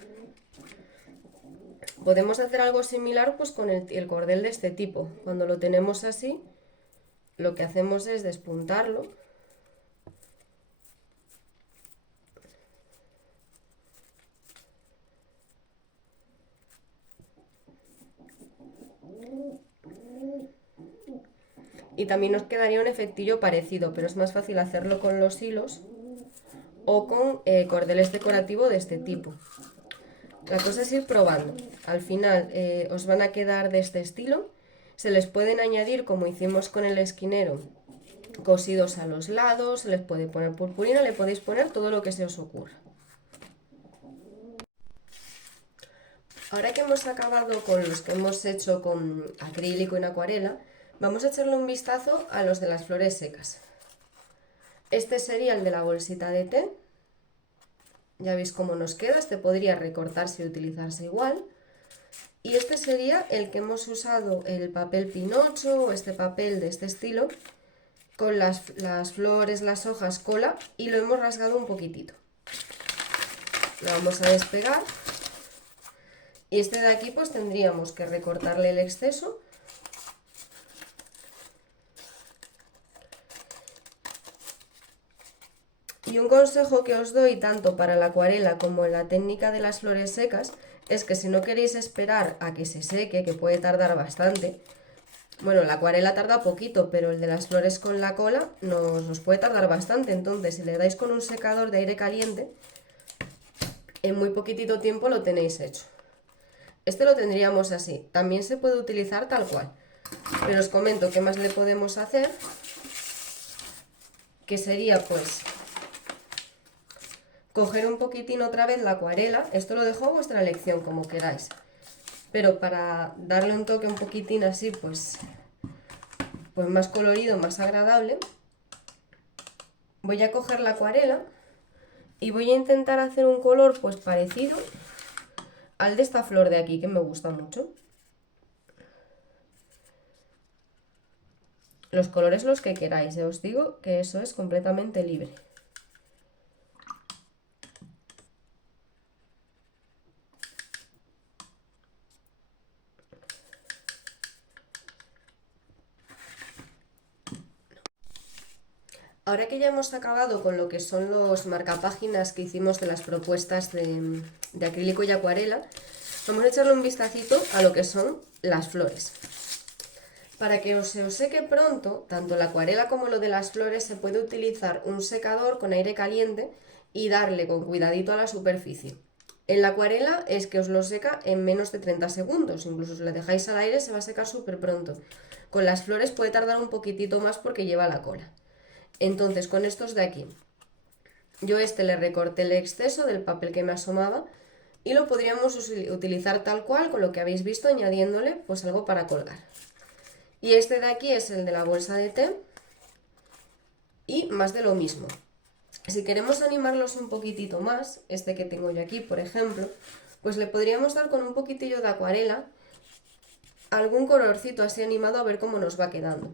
Podemos hacer algo similar pues con el cordel de este tipo. Cuando lo tenemos así, lo que hacemos es despuntarlo Y también nos quedaría un efectillo parecido, pero es más fácil hacerlo con los hilos o con cordeles decorativos de este tipo. La cosa es ir probando. Al final os van a quedar de este estilo. Se les pueden añadir, como hicimos con el esquinero, cosidos a los lados, se les puede poner purpurina, le podéis poner todo lo que se os ocurra. Ahora que hemos acabado con los que hemos hecho con acrílico y en acuarela, vamos a echarle un vistazo a los de las flores secas. Este sería el de la bolsita de té. Ya veis cómo nos queda, este podría recortarse y utilizarse igual. Y este sería el que hemos usado, el papel pinocho o este papel de este estilo, con las flores, las hojas, cola, y lo hemos rasgado un poquitito. Lo vamos a despegar. Y este de aquí pues tendríamos que recortarle el exceso. Y un consejo que os doy tanto para la acuarela como en la técnica de las flores secas es que si no queréis esperar a que se seque, que puede tardar bastante, bueno, la acuarela tarda poquito, pero el de las flores con la cola nos puede tardar bastante. Entonces, si le dais con un secador de aire caliente, en muy poquitito tiempo lo tenéis hecho. Este lo tendríamos así. También se puede utilizar tal cual. Pero os comento qué más le podemos hacer. Que sería pues coger un poquitín otra vez la acuarela. Esto lo dejo a vuestra elección, como queráis. Pero para darle un toque un poquitín así, pues más colorido, más agradable, voy a coger la acuarela y voy a intentar hacer un color pues parecido al de esta flor de aquí, que me gusta mucho. Los colores los que queráis, os digo que eso es completamente libre. Ahora que ya hemos acabado con lo que son los marcapáginas que hicimos de las propuestas de acrílico y acuarela, vamos a echarle un vistacito a lo que son las flores. Para que se os seque pronto, tanto la acuarela como lo de las flores, se puede utilizar un secador con aire caliente y darle con cuidadito a la superficie. En la acuarela es que os lo seca en menos de 30 segundos, incluso si lo dejáis al aire se va a secar súper pronto. Con las flores puede tardar un poquitito más porque lleva la cola. Entonces, con estos de aquí, yo le recorté el exceso del papel que me asomaba y lo podríamos utilizar tal cual, con lo que habéis visto, añadiéndole pues algo para colgar. Y este de aquí es el de la bolsa de té y más de lo mismo. Si queremos animarlos un poquitito más, este que tengo yo aquí, por ejemplo, pues le podríamos dar con un poquitillo de acuarela algún colorcito así animado a ver cómo nos va quedando.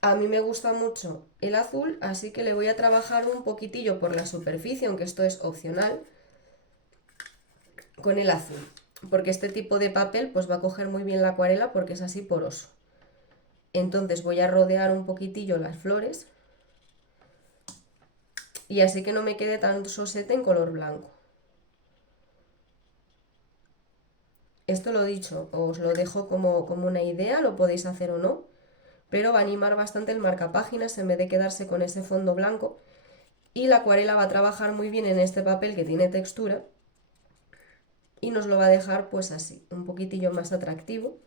A mí me gusta mucho el azul, así que le voy a trabajar un poquitillo por la superficie, aunque esto es opcional, con el azul. Porque este tipo de papel pues va a coger muy bien la acuarela porque es así poroso. Entonces voy a rodear un poquitillo las flores y así que no me quede tan sosete en color blanco. Esto lo dicho, os lo dejo como una idea, lo podéis hacer o no, pero va a animar bastante el marcapáginas en vez de quedarse con ese fondo blanco. Y la acuarela va a trabajar muy bien en este papel que tiene textura y nos lo va a dejar pues así, un poquitillo más atractivo,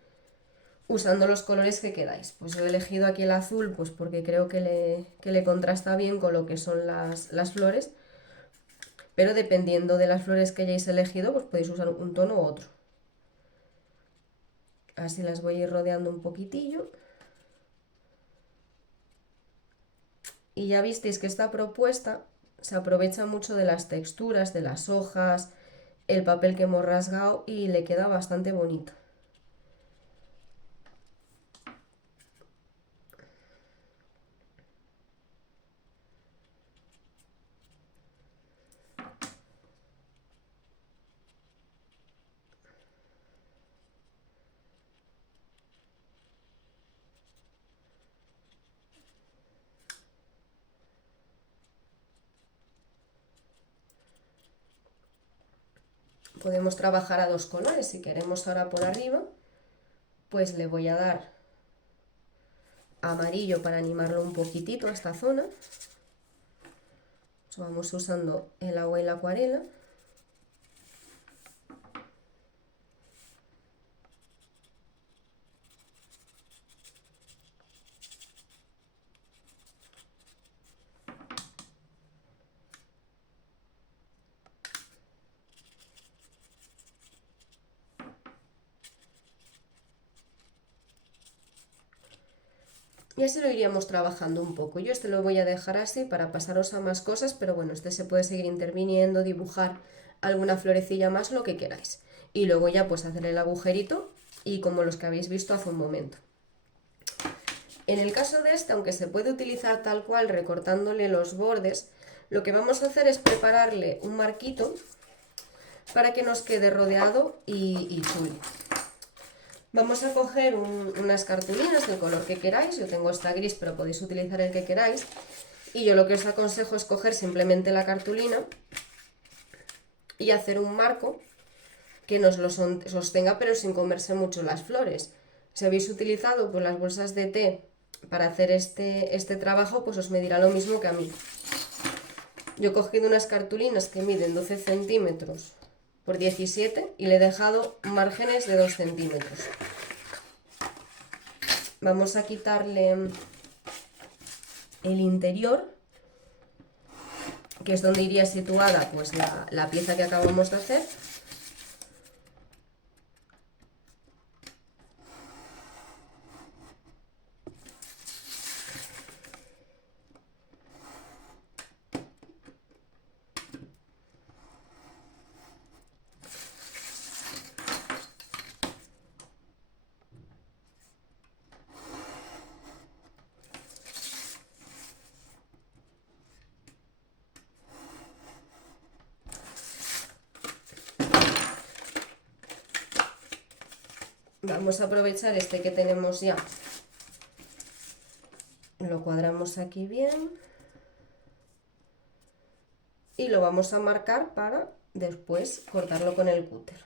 usando los colores que queráis. Pues yo he elegido aquí el azul pues porque creo que le contrasta bien con lo que son las flores, pero dependiendo de las flores que hayáis elegido pues podéis usar un tono u otro. Así las voy a ir rodeando un poquitillo. Y ya visteis que esta propuesta se aprovecha mucho de las texturas, de las hojas, el papel que hemos rasgado y le queda bastante bonito. Podemos trabajar a dos colores si queremos ahora por arriba pues le voy a dar amarillo para animarlo un poquitito a esta zona. Vamos usando el agua y la acuarela. Y así lo iríamos trabajando un poco. Yo este lo voy a dejar así para pasaros a más cosas, pero bueno, este se puede seguir interviniendo, dibujar alguna florecilla más, lo que queráis. Y luego ya pues hacer el agujerito y como los que habéis visto hace un momento. En el caso de este, aunque se puede utilizar tal cual recortándole los bordes, lo que vamos a hacer es prepararle un marquito para que nos quede rodeado y chulo. Vamos a coger unas cartulinas del color que queráis, yo tengo esta gris pero podéis utilizar el que queráis, y yo lo que os aconsejo es coger simplemente la cartulina y hacer un marco que nos lo sostenga pero sin comerse mucho las flores. Si habéis utilizado pues, las bolsas de té para hacer este trabajo, pues os medirá lo mismo que a mí. Yo he cogido unas cartulinas que miden 12 centímetros por 17 y le he dejado márgenes de 2 centímetros. Vamos a quitarle el interior, que es donde iría situada pues la pieza que acabamos de hacer. Vamos a aprovechar este que tenemos ya, lo cuadramos aquí bien y lo vamos a marcar para después cortarlo con el cúter.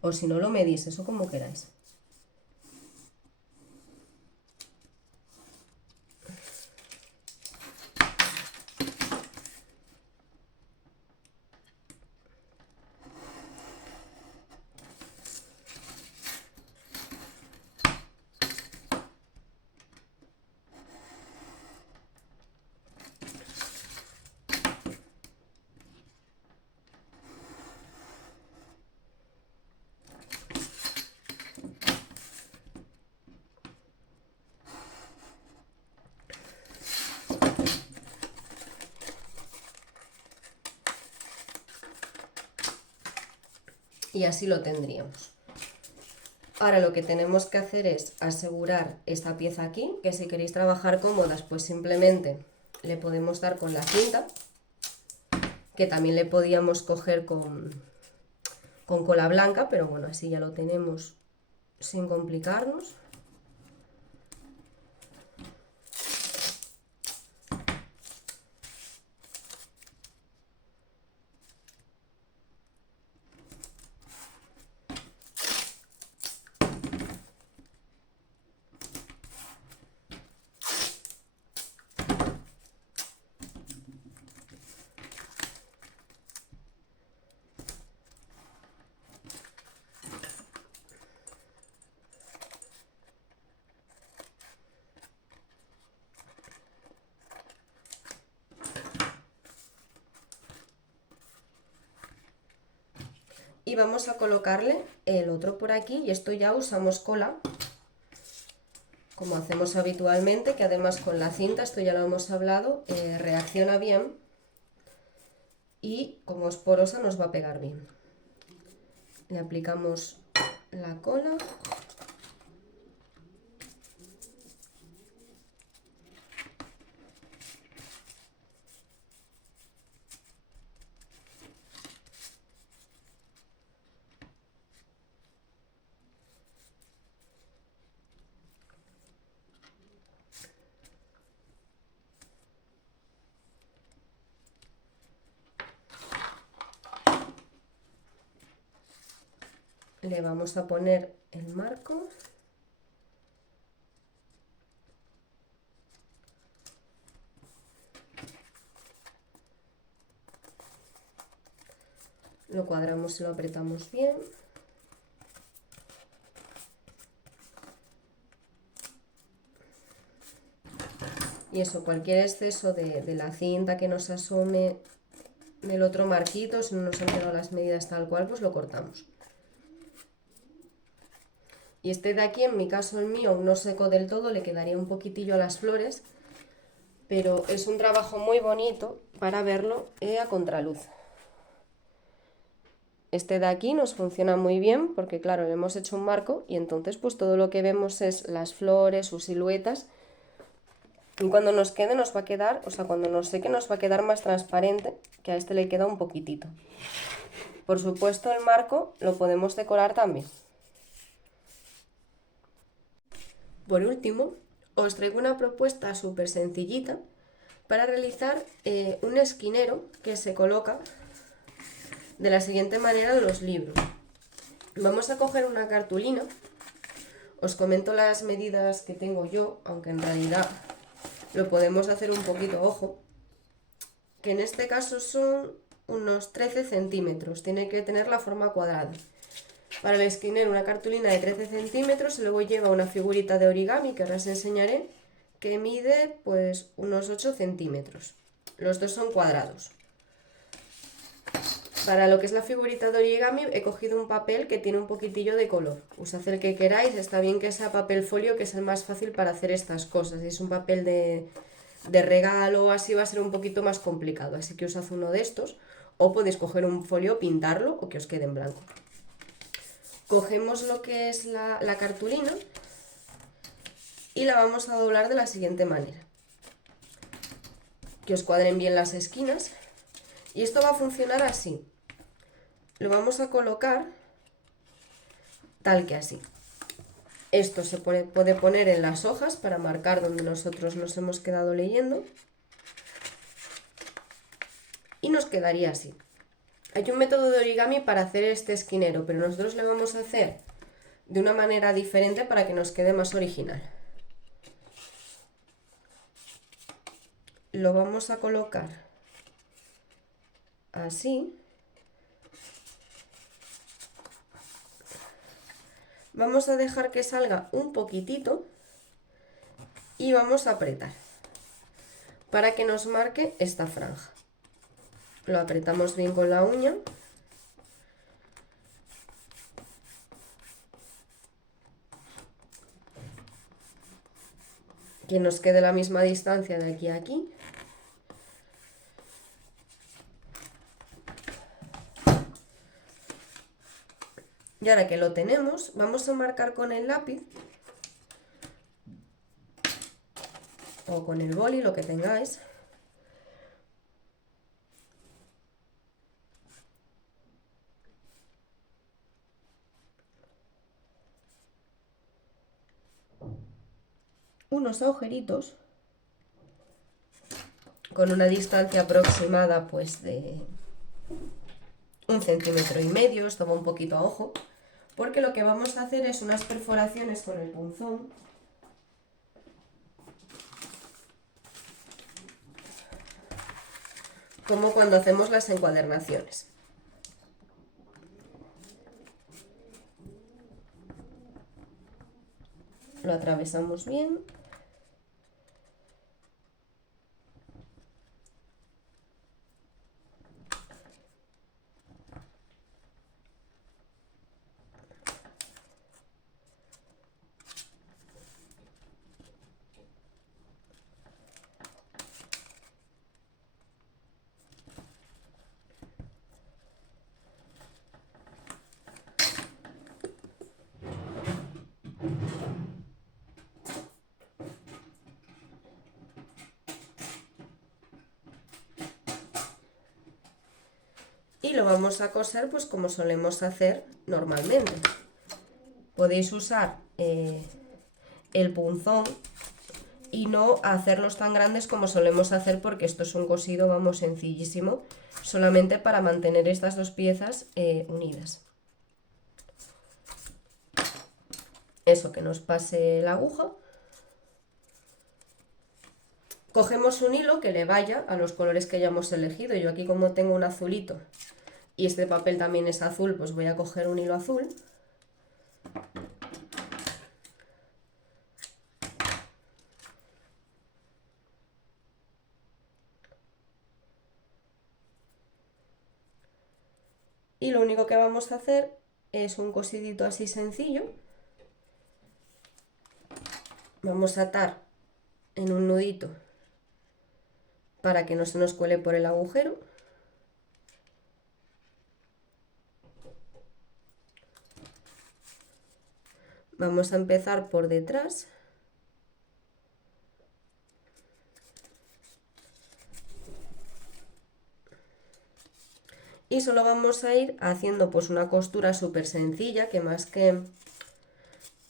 O si no, lo medís, eso como queráis. Y así lo tendríamos. Ahora lo que tenemos que hacer es asegurar esta pieza aquí, que si queréis trabajar cómodas, pues simplemente le podemos dar con la cinta, que también le podíamos coger con cola blanca, pero bueno, así ya lo tenemos sin complicarnos. Y vamos a colocarle el otro por aquí, y esto ya usamos cola, como hacemos habitualmente, que además con la cinta, esto ya lo hemos hablado, reacciona bien y como es porosa nos va a pegar bien. Le aplicamos la cola. le vamos a poner el marco. Lo cuadramos y lo apretamos bien. Y eso, cualquier exceso de la cinta que nos asome del otro marquito, si no nos han quedado las medidas tal cual, pues lo cortamos. Y este de aquí, en mi caso el mío, no seco del todo, le quedaría un poquitillo a las flores, pero es un trabajo muy bonito para verlo a contraluz. Este de aquí nos funciona muy bien porque claro, le hemos hecho un marco y entonces pues todo lo que vemos es las flores, sus siluetas. Y cuando nos quede nos va a quedar, o sea, cuando nos seque nos va a quedar más transparente, que a este le queda un poquitito. Por supuesto el marco lo podemos decorar también. Por último, os traigo una propuesta súper sencillita para realizar un esquinero que se coloca de la siguiente manera en los libros. Vamos a coger una cartulina, os comento las medidas que tengo yo, aunque en realidad lo podemos hacer un poquito a ojo, que en este caso son unos 13 centímetros, tiene que tener la forma cuadrada. Para el esquinero una cartulina de 13 centímetros y luego lleva una figurita de origami que ahora os enseñaré que mide pues unos 8 centímetros. Los dos son cuadrados. Para lo que es la figurita de origami he cogido un papel que tiene un poquitillo de color. Usad el que queráis, está bien que sea papel folio, que es el más fácil para hacer estas cosas. Si es un papel de regalo, así va a ser un poquito más complicado. Así que usad uno de estos o podéis coger un folio, pintarlo o que os quede en blanco. Cogemos lo que es la cartulina y la vamos a doblar de la siguiente manera. Que os cuadren bien las esquinas. Y esto va a funcionar así. Lo vamos a colocar tal que así. Esto se puede poner en las hojas para marcar donde nosotros nos hemos quedado leyendo. Y nos quedaría así. Hay un método de origami para hacer este esquinero, pero nosotros lo vamos a hacer de una manera diferente para que nos quede más original. Lo vamos a colocar así. Vamos a dejar que salga un poquitito y vamos a apretar para que nos marque esta franja. Lo apretamos bien con la uña. Que nos quede la misma distancia de aquí a aquí. Y ahora que lo tenemos, vamos a marcar con el lápiz o con el boli, lo que tengáis. Unos agujeritos con una distancia aproximada pues de 1,5 centímetros, esto va un poquito a ojo, porque lo que vamos a hacer es unas perforaciones con el punzón como cuando hacemos las encuadernaciones. Lo atravesamos bien. Y lo vamos a coser pues como solemos hacer normalmente. Podéis usar el punzón y no hacerlos tan grandes como solemos hacer porque esto es un cosido, vamos, sencillísimo, solamente para mantener estas dos piezas unidas. eso, que nos pase la aguja. Cogemos un hilo que le vaya a los colores que hayamos elegido. Yo aquí, como tengo un azulito y este papel también es azul, pues voy a coger un hilo azul. Y lo único que vamos a hacer es un cosidito así sencillo. Vamos a atar en un nudito para que no se nos cuele por el agujero. Vamos a empezar por detrás. Y solo vamos a ir haciendo pues una costura súper sencilla, que más que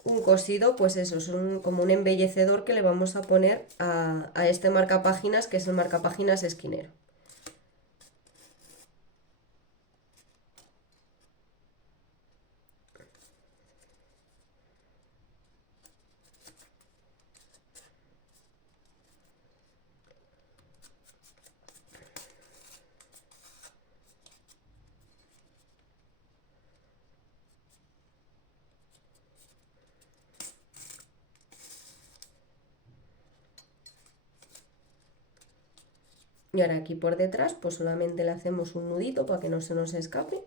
un cosido, pues eso, es como un embellecedor que le vamos a poner a este marcapáginas, que es el marcapáginas esquinero. Y ahora aquí por detrás pues solamente le hacemos un nudito para que no se nos escape.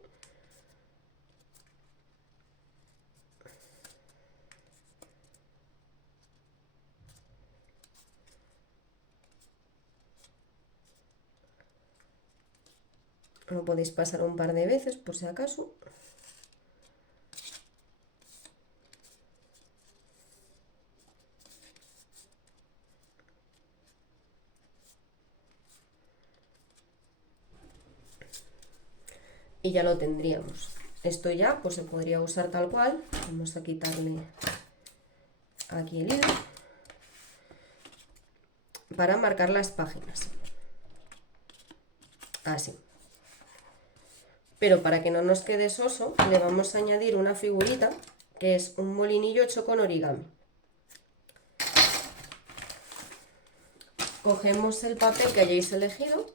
Lo podéis pasar un par de veces por si acaso. Y ya lo tendríamos. Esto ya pues se podría usar tal cual. Vamos a quitarle aquí el hilo para marcar las páginas. Así. Pero para que no nos quede soso, le vamos a añadir una figurita que es un molinillo hecho con origami. Cogemos el papel que hayáis elegido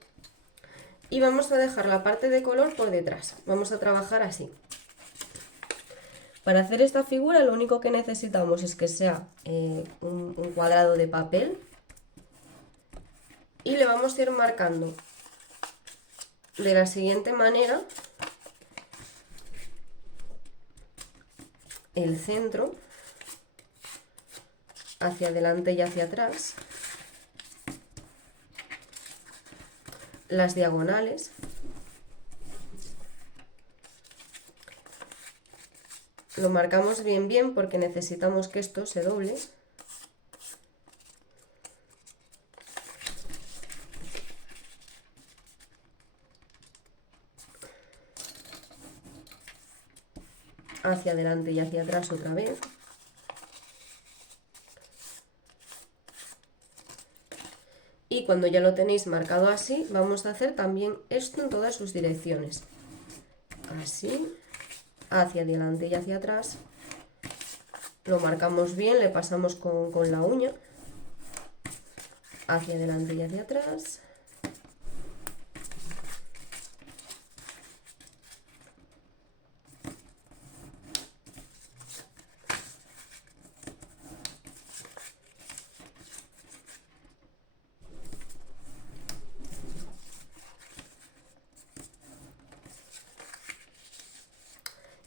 y vamos a dejar la parte de color por detrás. Vamos a trabajar así. Para hacer esta figura lo único que necesitamos es que sea un cuadrado de papel y le vamos a ir marcando de la siguiente manera el centro hacia adelante y hacia atrás, las diagonales, lo marcamos bien porque necesitamos que esto se doble. Hacia adelante y hacia atrás otra vez. Y cuando ya lo tenéis marcado así, vamos a hacer también esto en todas sus direcciones. Así, hacia adelante y hacia atrás. Lo marcamos bien, le pasamos con la uña. Hacia adelante y hacia atrás.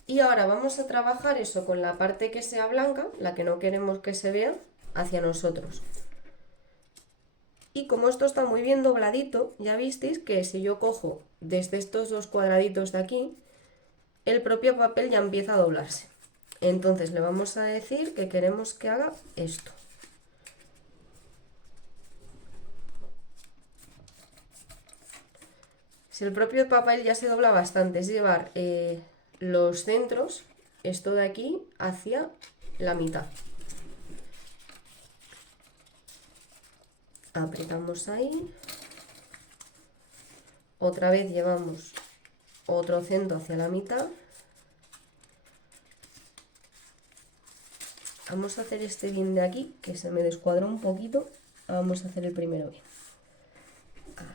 Y ahora vamos a trabajar eso con la parte que sea blanca, la que no queremos que se vea, hacia nosotros. Y como esto está muy bien dobladito, ya visteis que si yo cojo desde estos dos cuadraditos de aquí, el propio papel ya empieza a doblarse. Entonces le vamos a decir que queremos que haga esto. Si el propio papel ya se dobla bastante, es llevar los centros, esto de aquí, hacia la mitad. Apretamos ahí. Otra vez llevamos otro centro hacia la mitad. Vamos a hacer este bien de aquí, que se me descuadró un poquito. Vamos a hacer el primero bien.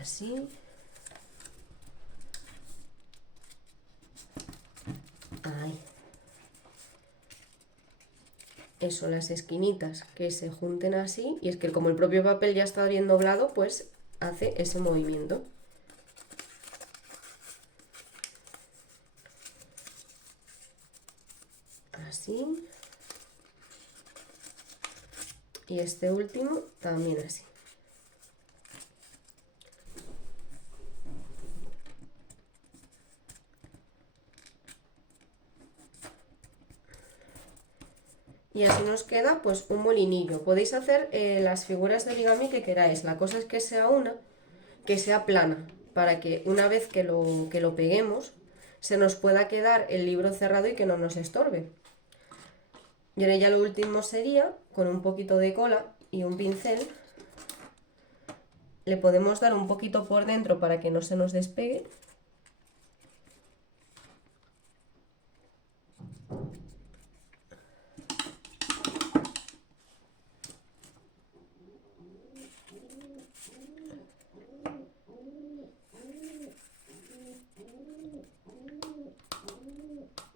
Así. Ahí. Eso, las esquinitas que se junten así. Y es que como el propio papel ya está bien doblado, pues hace ese movimiento. Así. Y este último también así. Y así nos queda pues un molinillo. Podéis hacer las figuras de origami que queráis. La cosa es que sea una que sea plana, para que una vez que lo peguemos se nos pueda quedar el libro cerrado y que no nos estorbe. Y ahora ya lo último sería, con un poquito de cola y un pincel, le podemos dar un poquito por dentro para que no se nos despegue.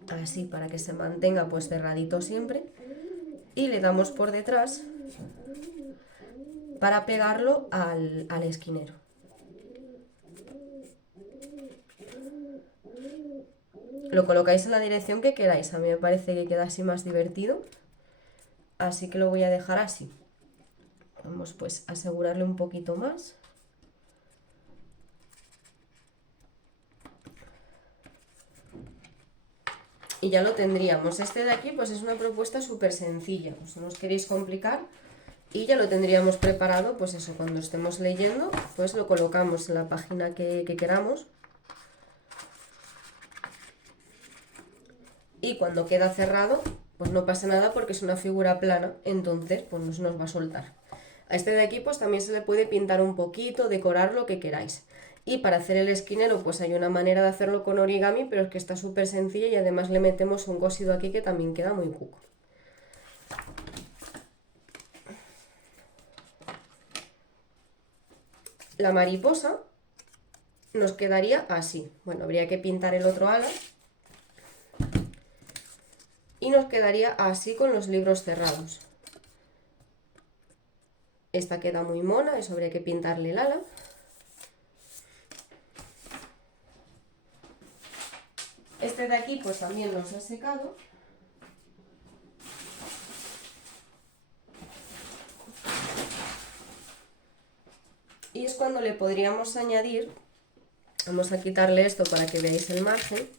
Así, para que se mantenga pues cerradito siempre. Y le damos por detrás para pegarlo al esquinero. Lo colocáis en la dirección que queráis. A mí me parece que queda así más divertido. Así que lo voy a dejar así. Vamos pues a asegurarle un poquito más. Y ya lo tendríamos. Este de aquí pues es una propuesta súper sencilla. Pues no os queréis complicar. Y ya lo tendríamos preparado, pues eso, cuando estemos leyendo, pues lo colocamos en la página que queramos. Y cuando queda cerrado, pues no pasa nada porque es una figura plana, entonces pues no se nos va a soltar. A este de aquí pues también se le puede pintar un poquito, decorar lo que queráis. Y para hacer el esquinero pues hay una manera de hacerlo con origami, pero es que está súper sencilla y además le metemos un cosido aquí que también queda muy cuco. La mariposa nos quedaría así. Bueno, habría que pintar el otro ala. Y nos quedaría así con los libros cerrados. Esta queda muy mona, eso habría que pintarle el ala. Este de aquí pues también nos ha secado. Y es cuando le podríamos añadir, vamos a quitarle esto para que veáis el margen.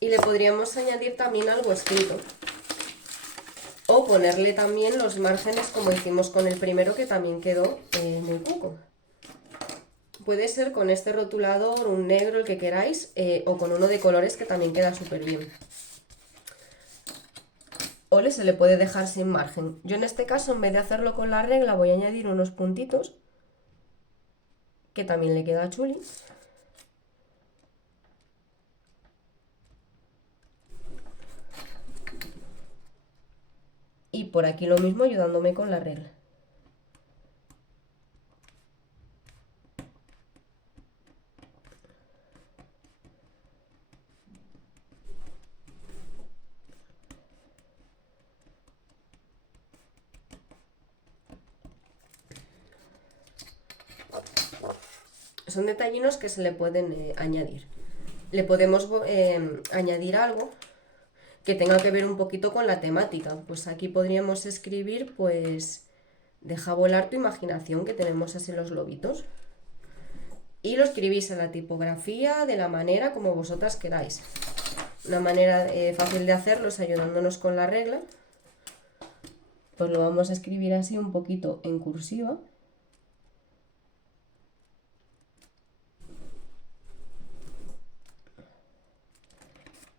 Y le podríamos añadir también algo escrito. O ponerle también los márgenes como hicimos con el primero, que también quedó muy cuco. Puede ser con este rotulador, un negro, el que queráis, o con uno de colores que también queda súper bien. O se le puede dejar sin margen. Yo en este caso, en vez de hacerlo con la regla, voy a añadir unos puntitos, que también le queda chuli. Y por aquí lo mismo, ayudándome con la regla. Son detallinos que se le pueden añadir. Le podemos añadir algo que tenga que ver un poquito con la temática. Pues aquí podríamos escribir, pues, deja volar tu imaginación, que tenemos así los lobitos. Y lo escribís en la tipografía, de la manera como vosotras queráis. Una manera fácil de hacerlo es ayudándonos con la regla. Pues lo vamos a escribir así un poquito en cursiva.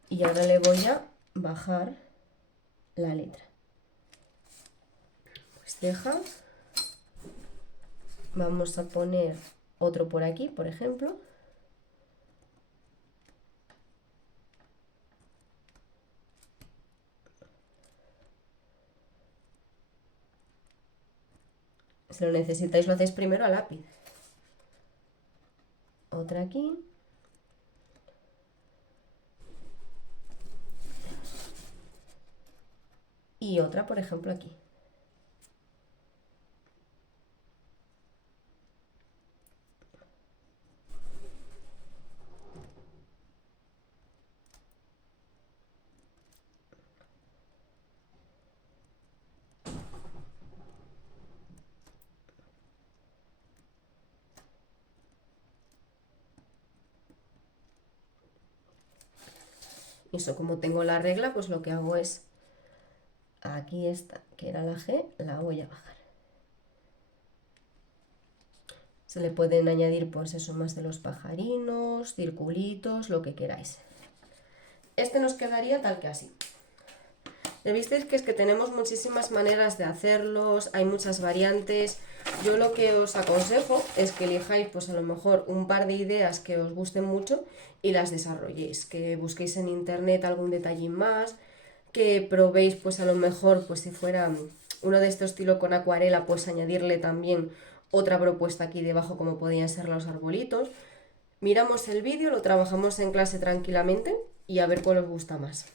Y ahora le voy a bajar la letra. Pues deja. Vamos a poner otro por aquí, por ejemplo. Si lo necesitáis, lo hacéis primero a lápiz. Otra aquí. Y otra, por ejemplo, aquí. Y eso, como tengo la regla, pues lo que hago es, aquí esta, que era la G, la voy a bajar. Se le pueden añadir, pues eso, más de los pajarinos, circulitos, lo que queráis. Este nos quedaría tal que así. Ya visteis que es que tenemos muchísimas maneras de hacerlos, hay muchas variantes. Yo lo que os aconsejo es que elijáis pues a lo mejor un par de ideas que os gusten mucho y las desarrolléis, que busquéis en internet algún detallín más, que probéis pues a lo mejor pues si fuera uno de estos estilo con acuarela pues añadirle también otra propuesta aquí debajo como podían ser los arbolitos. Miramos el vídeo, lo trabajamos en clase tranquilamente y a ver cuál os gusta más.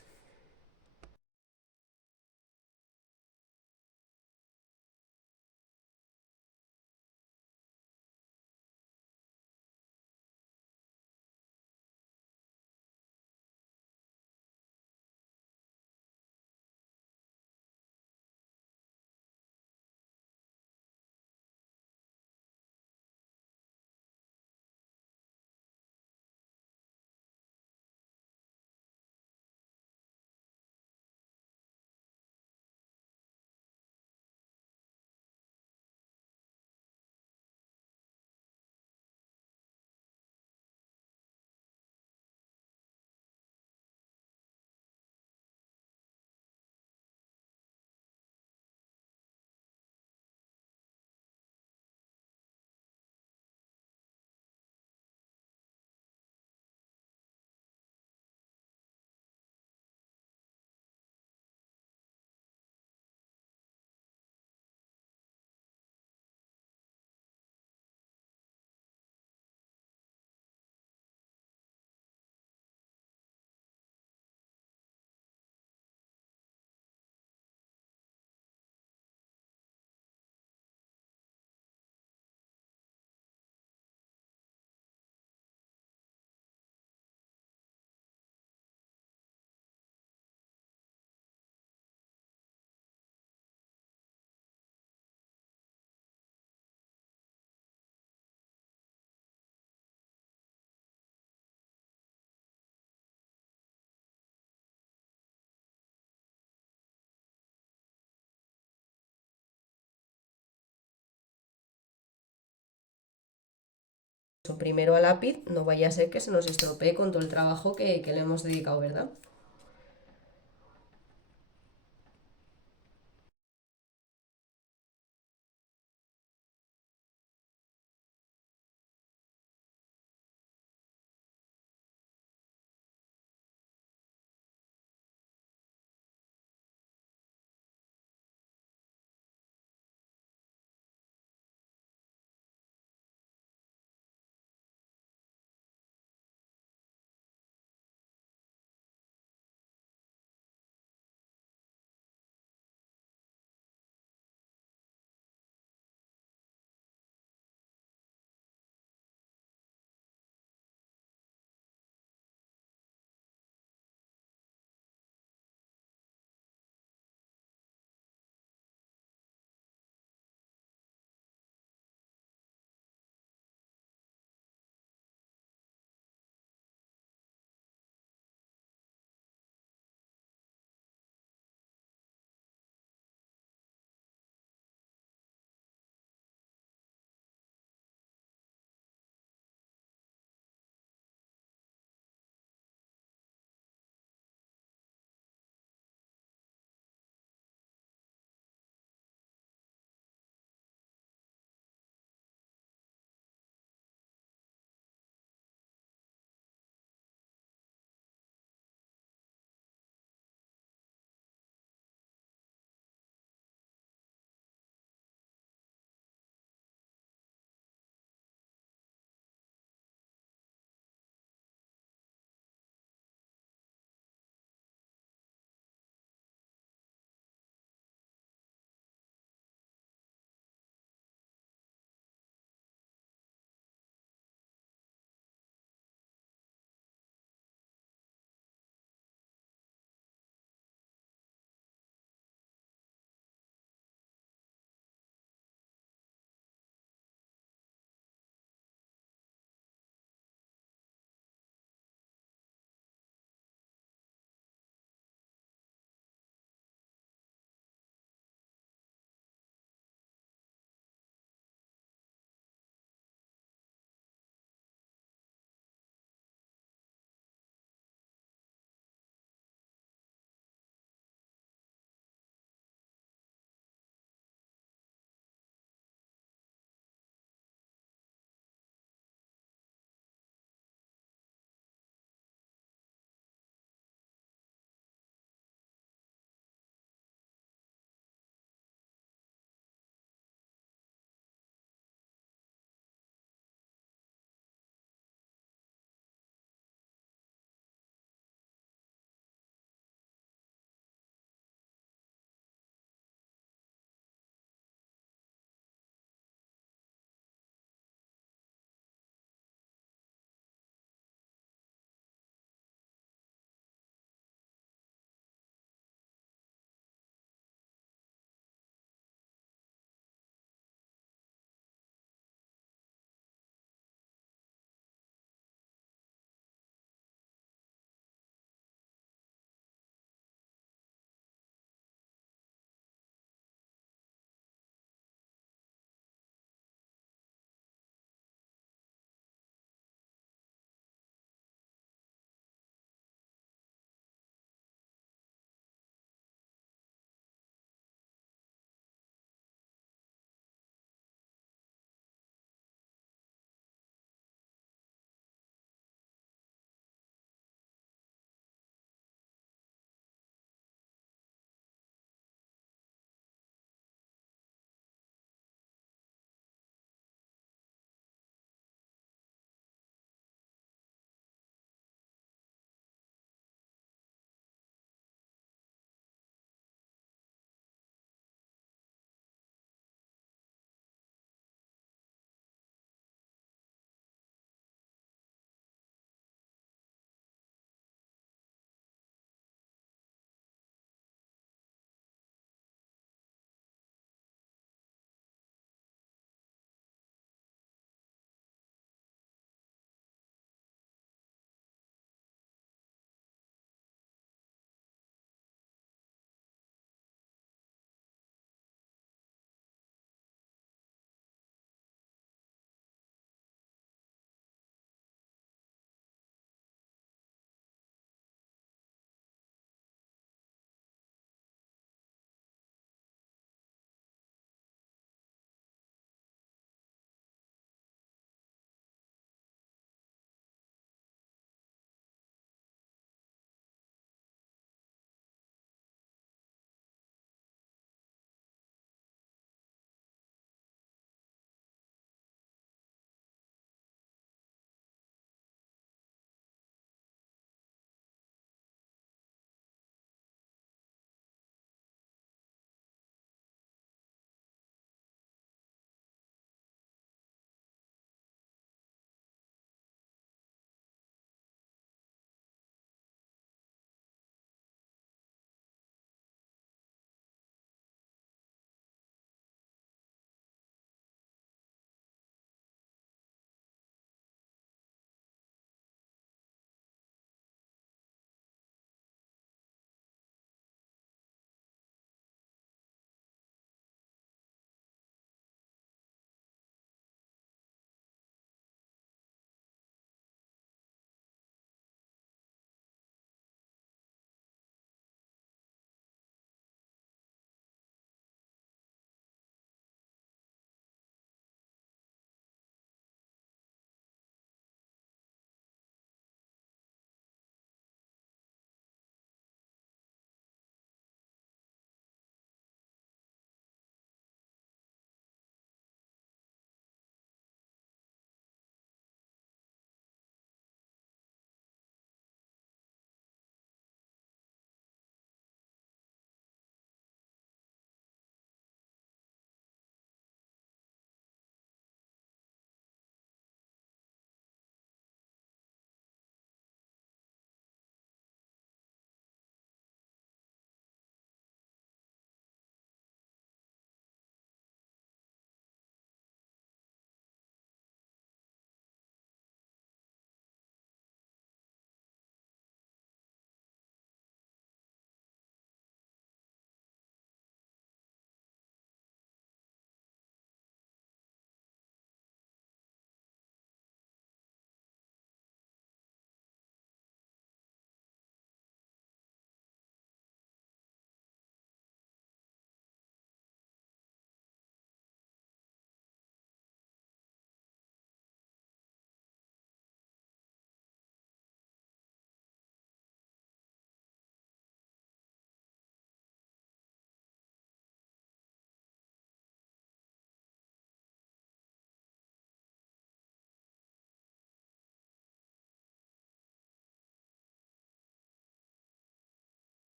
Primero a lápiz, no vaya a ser que se nos estropee con todo el trabajo que le hemos dedicado, ¿verdad?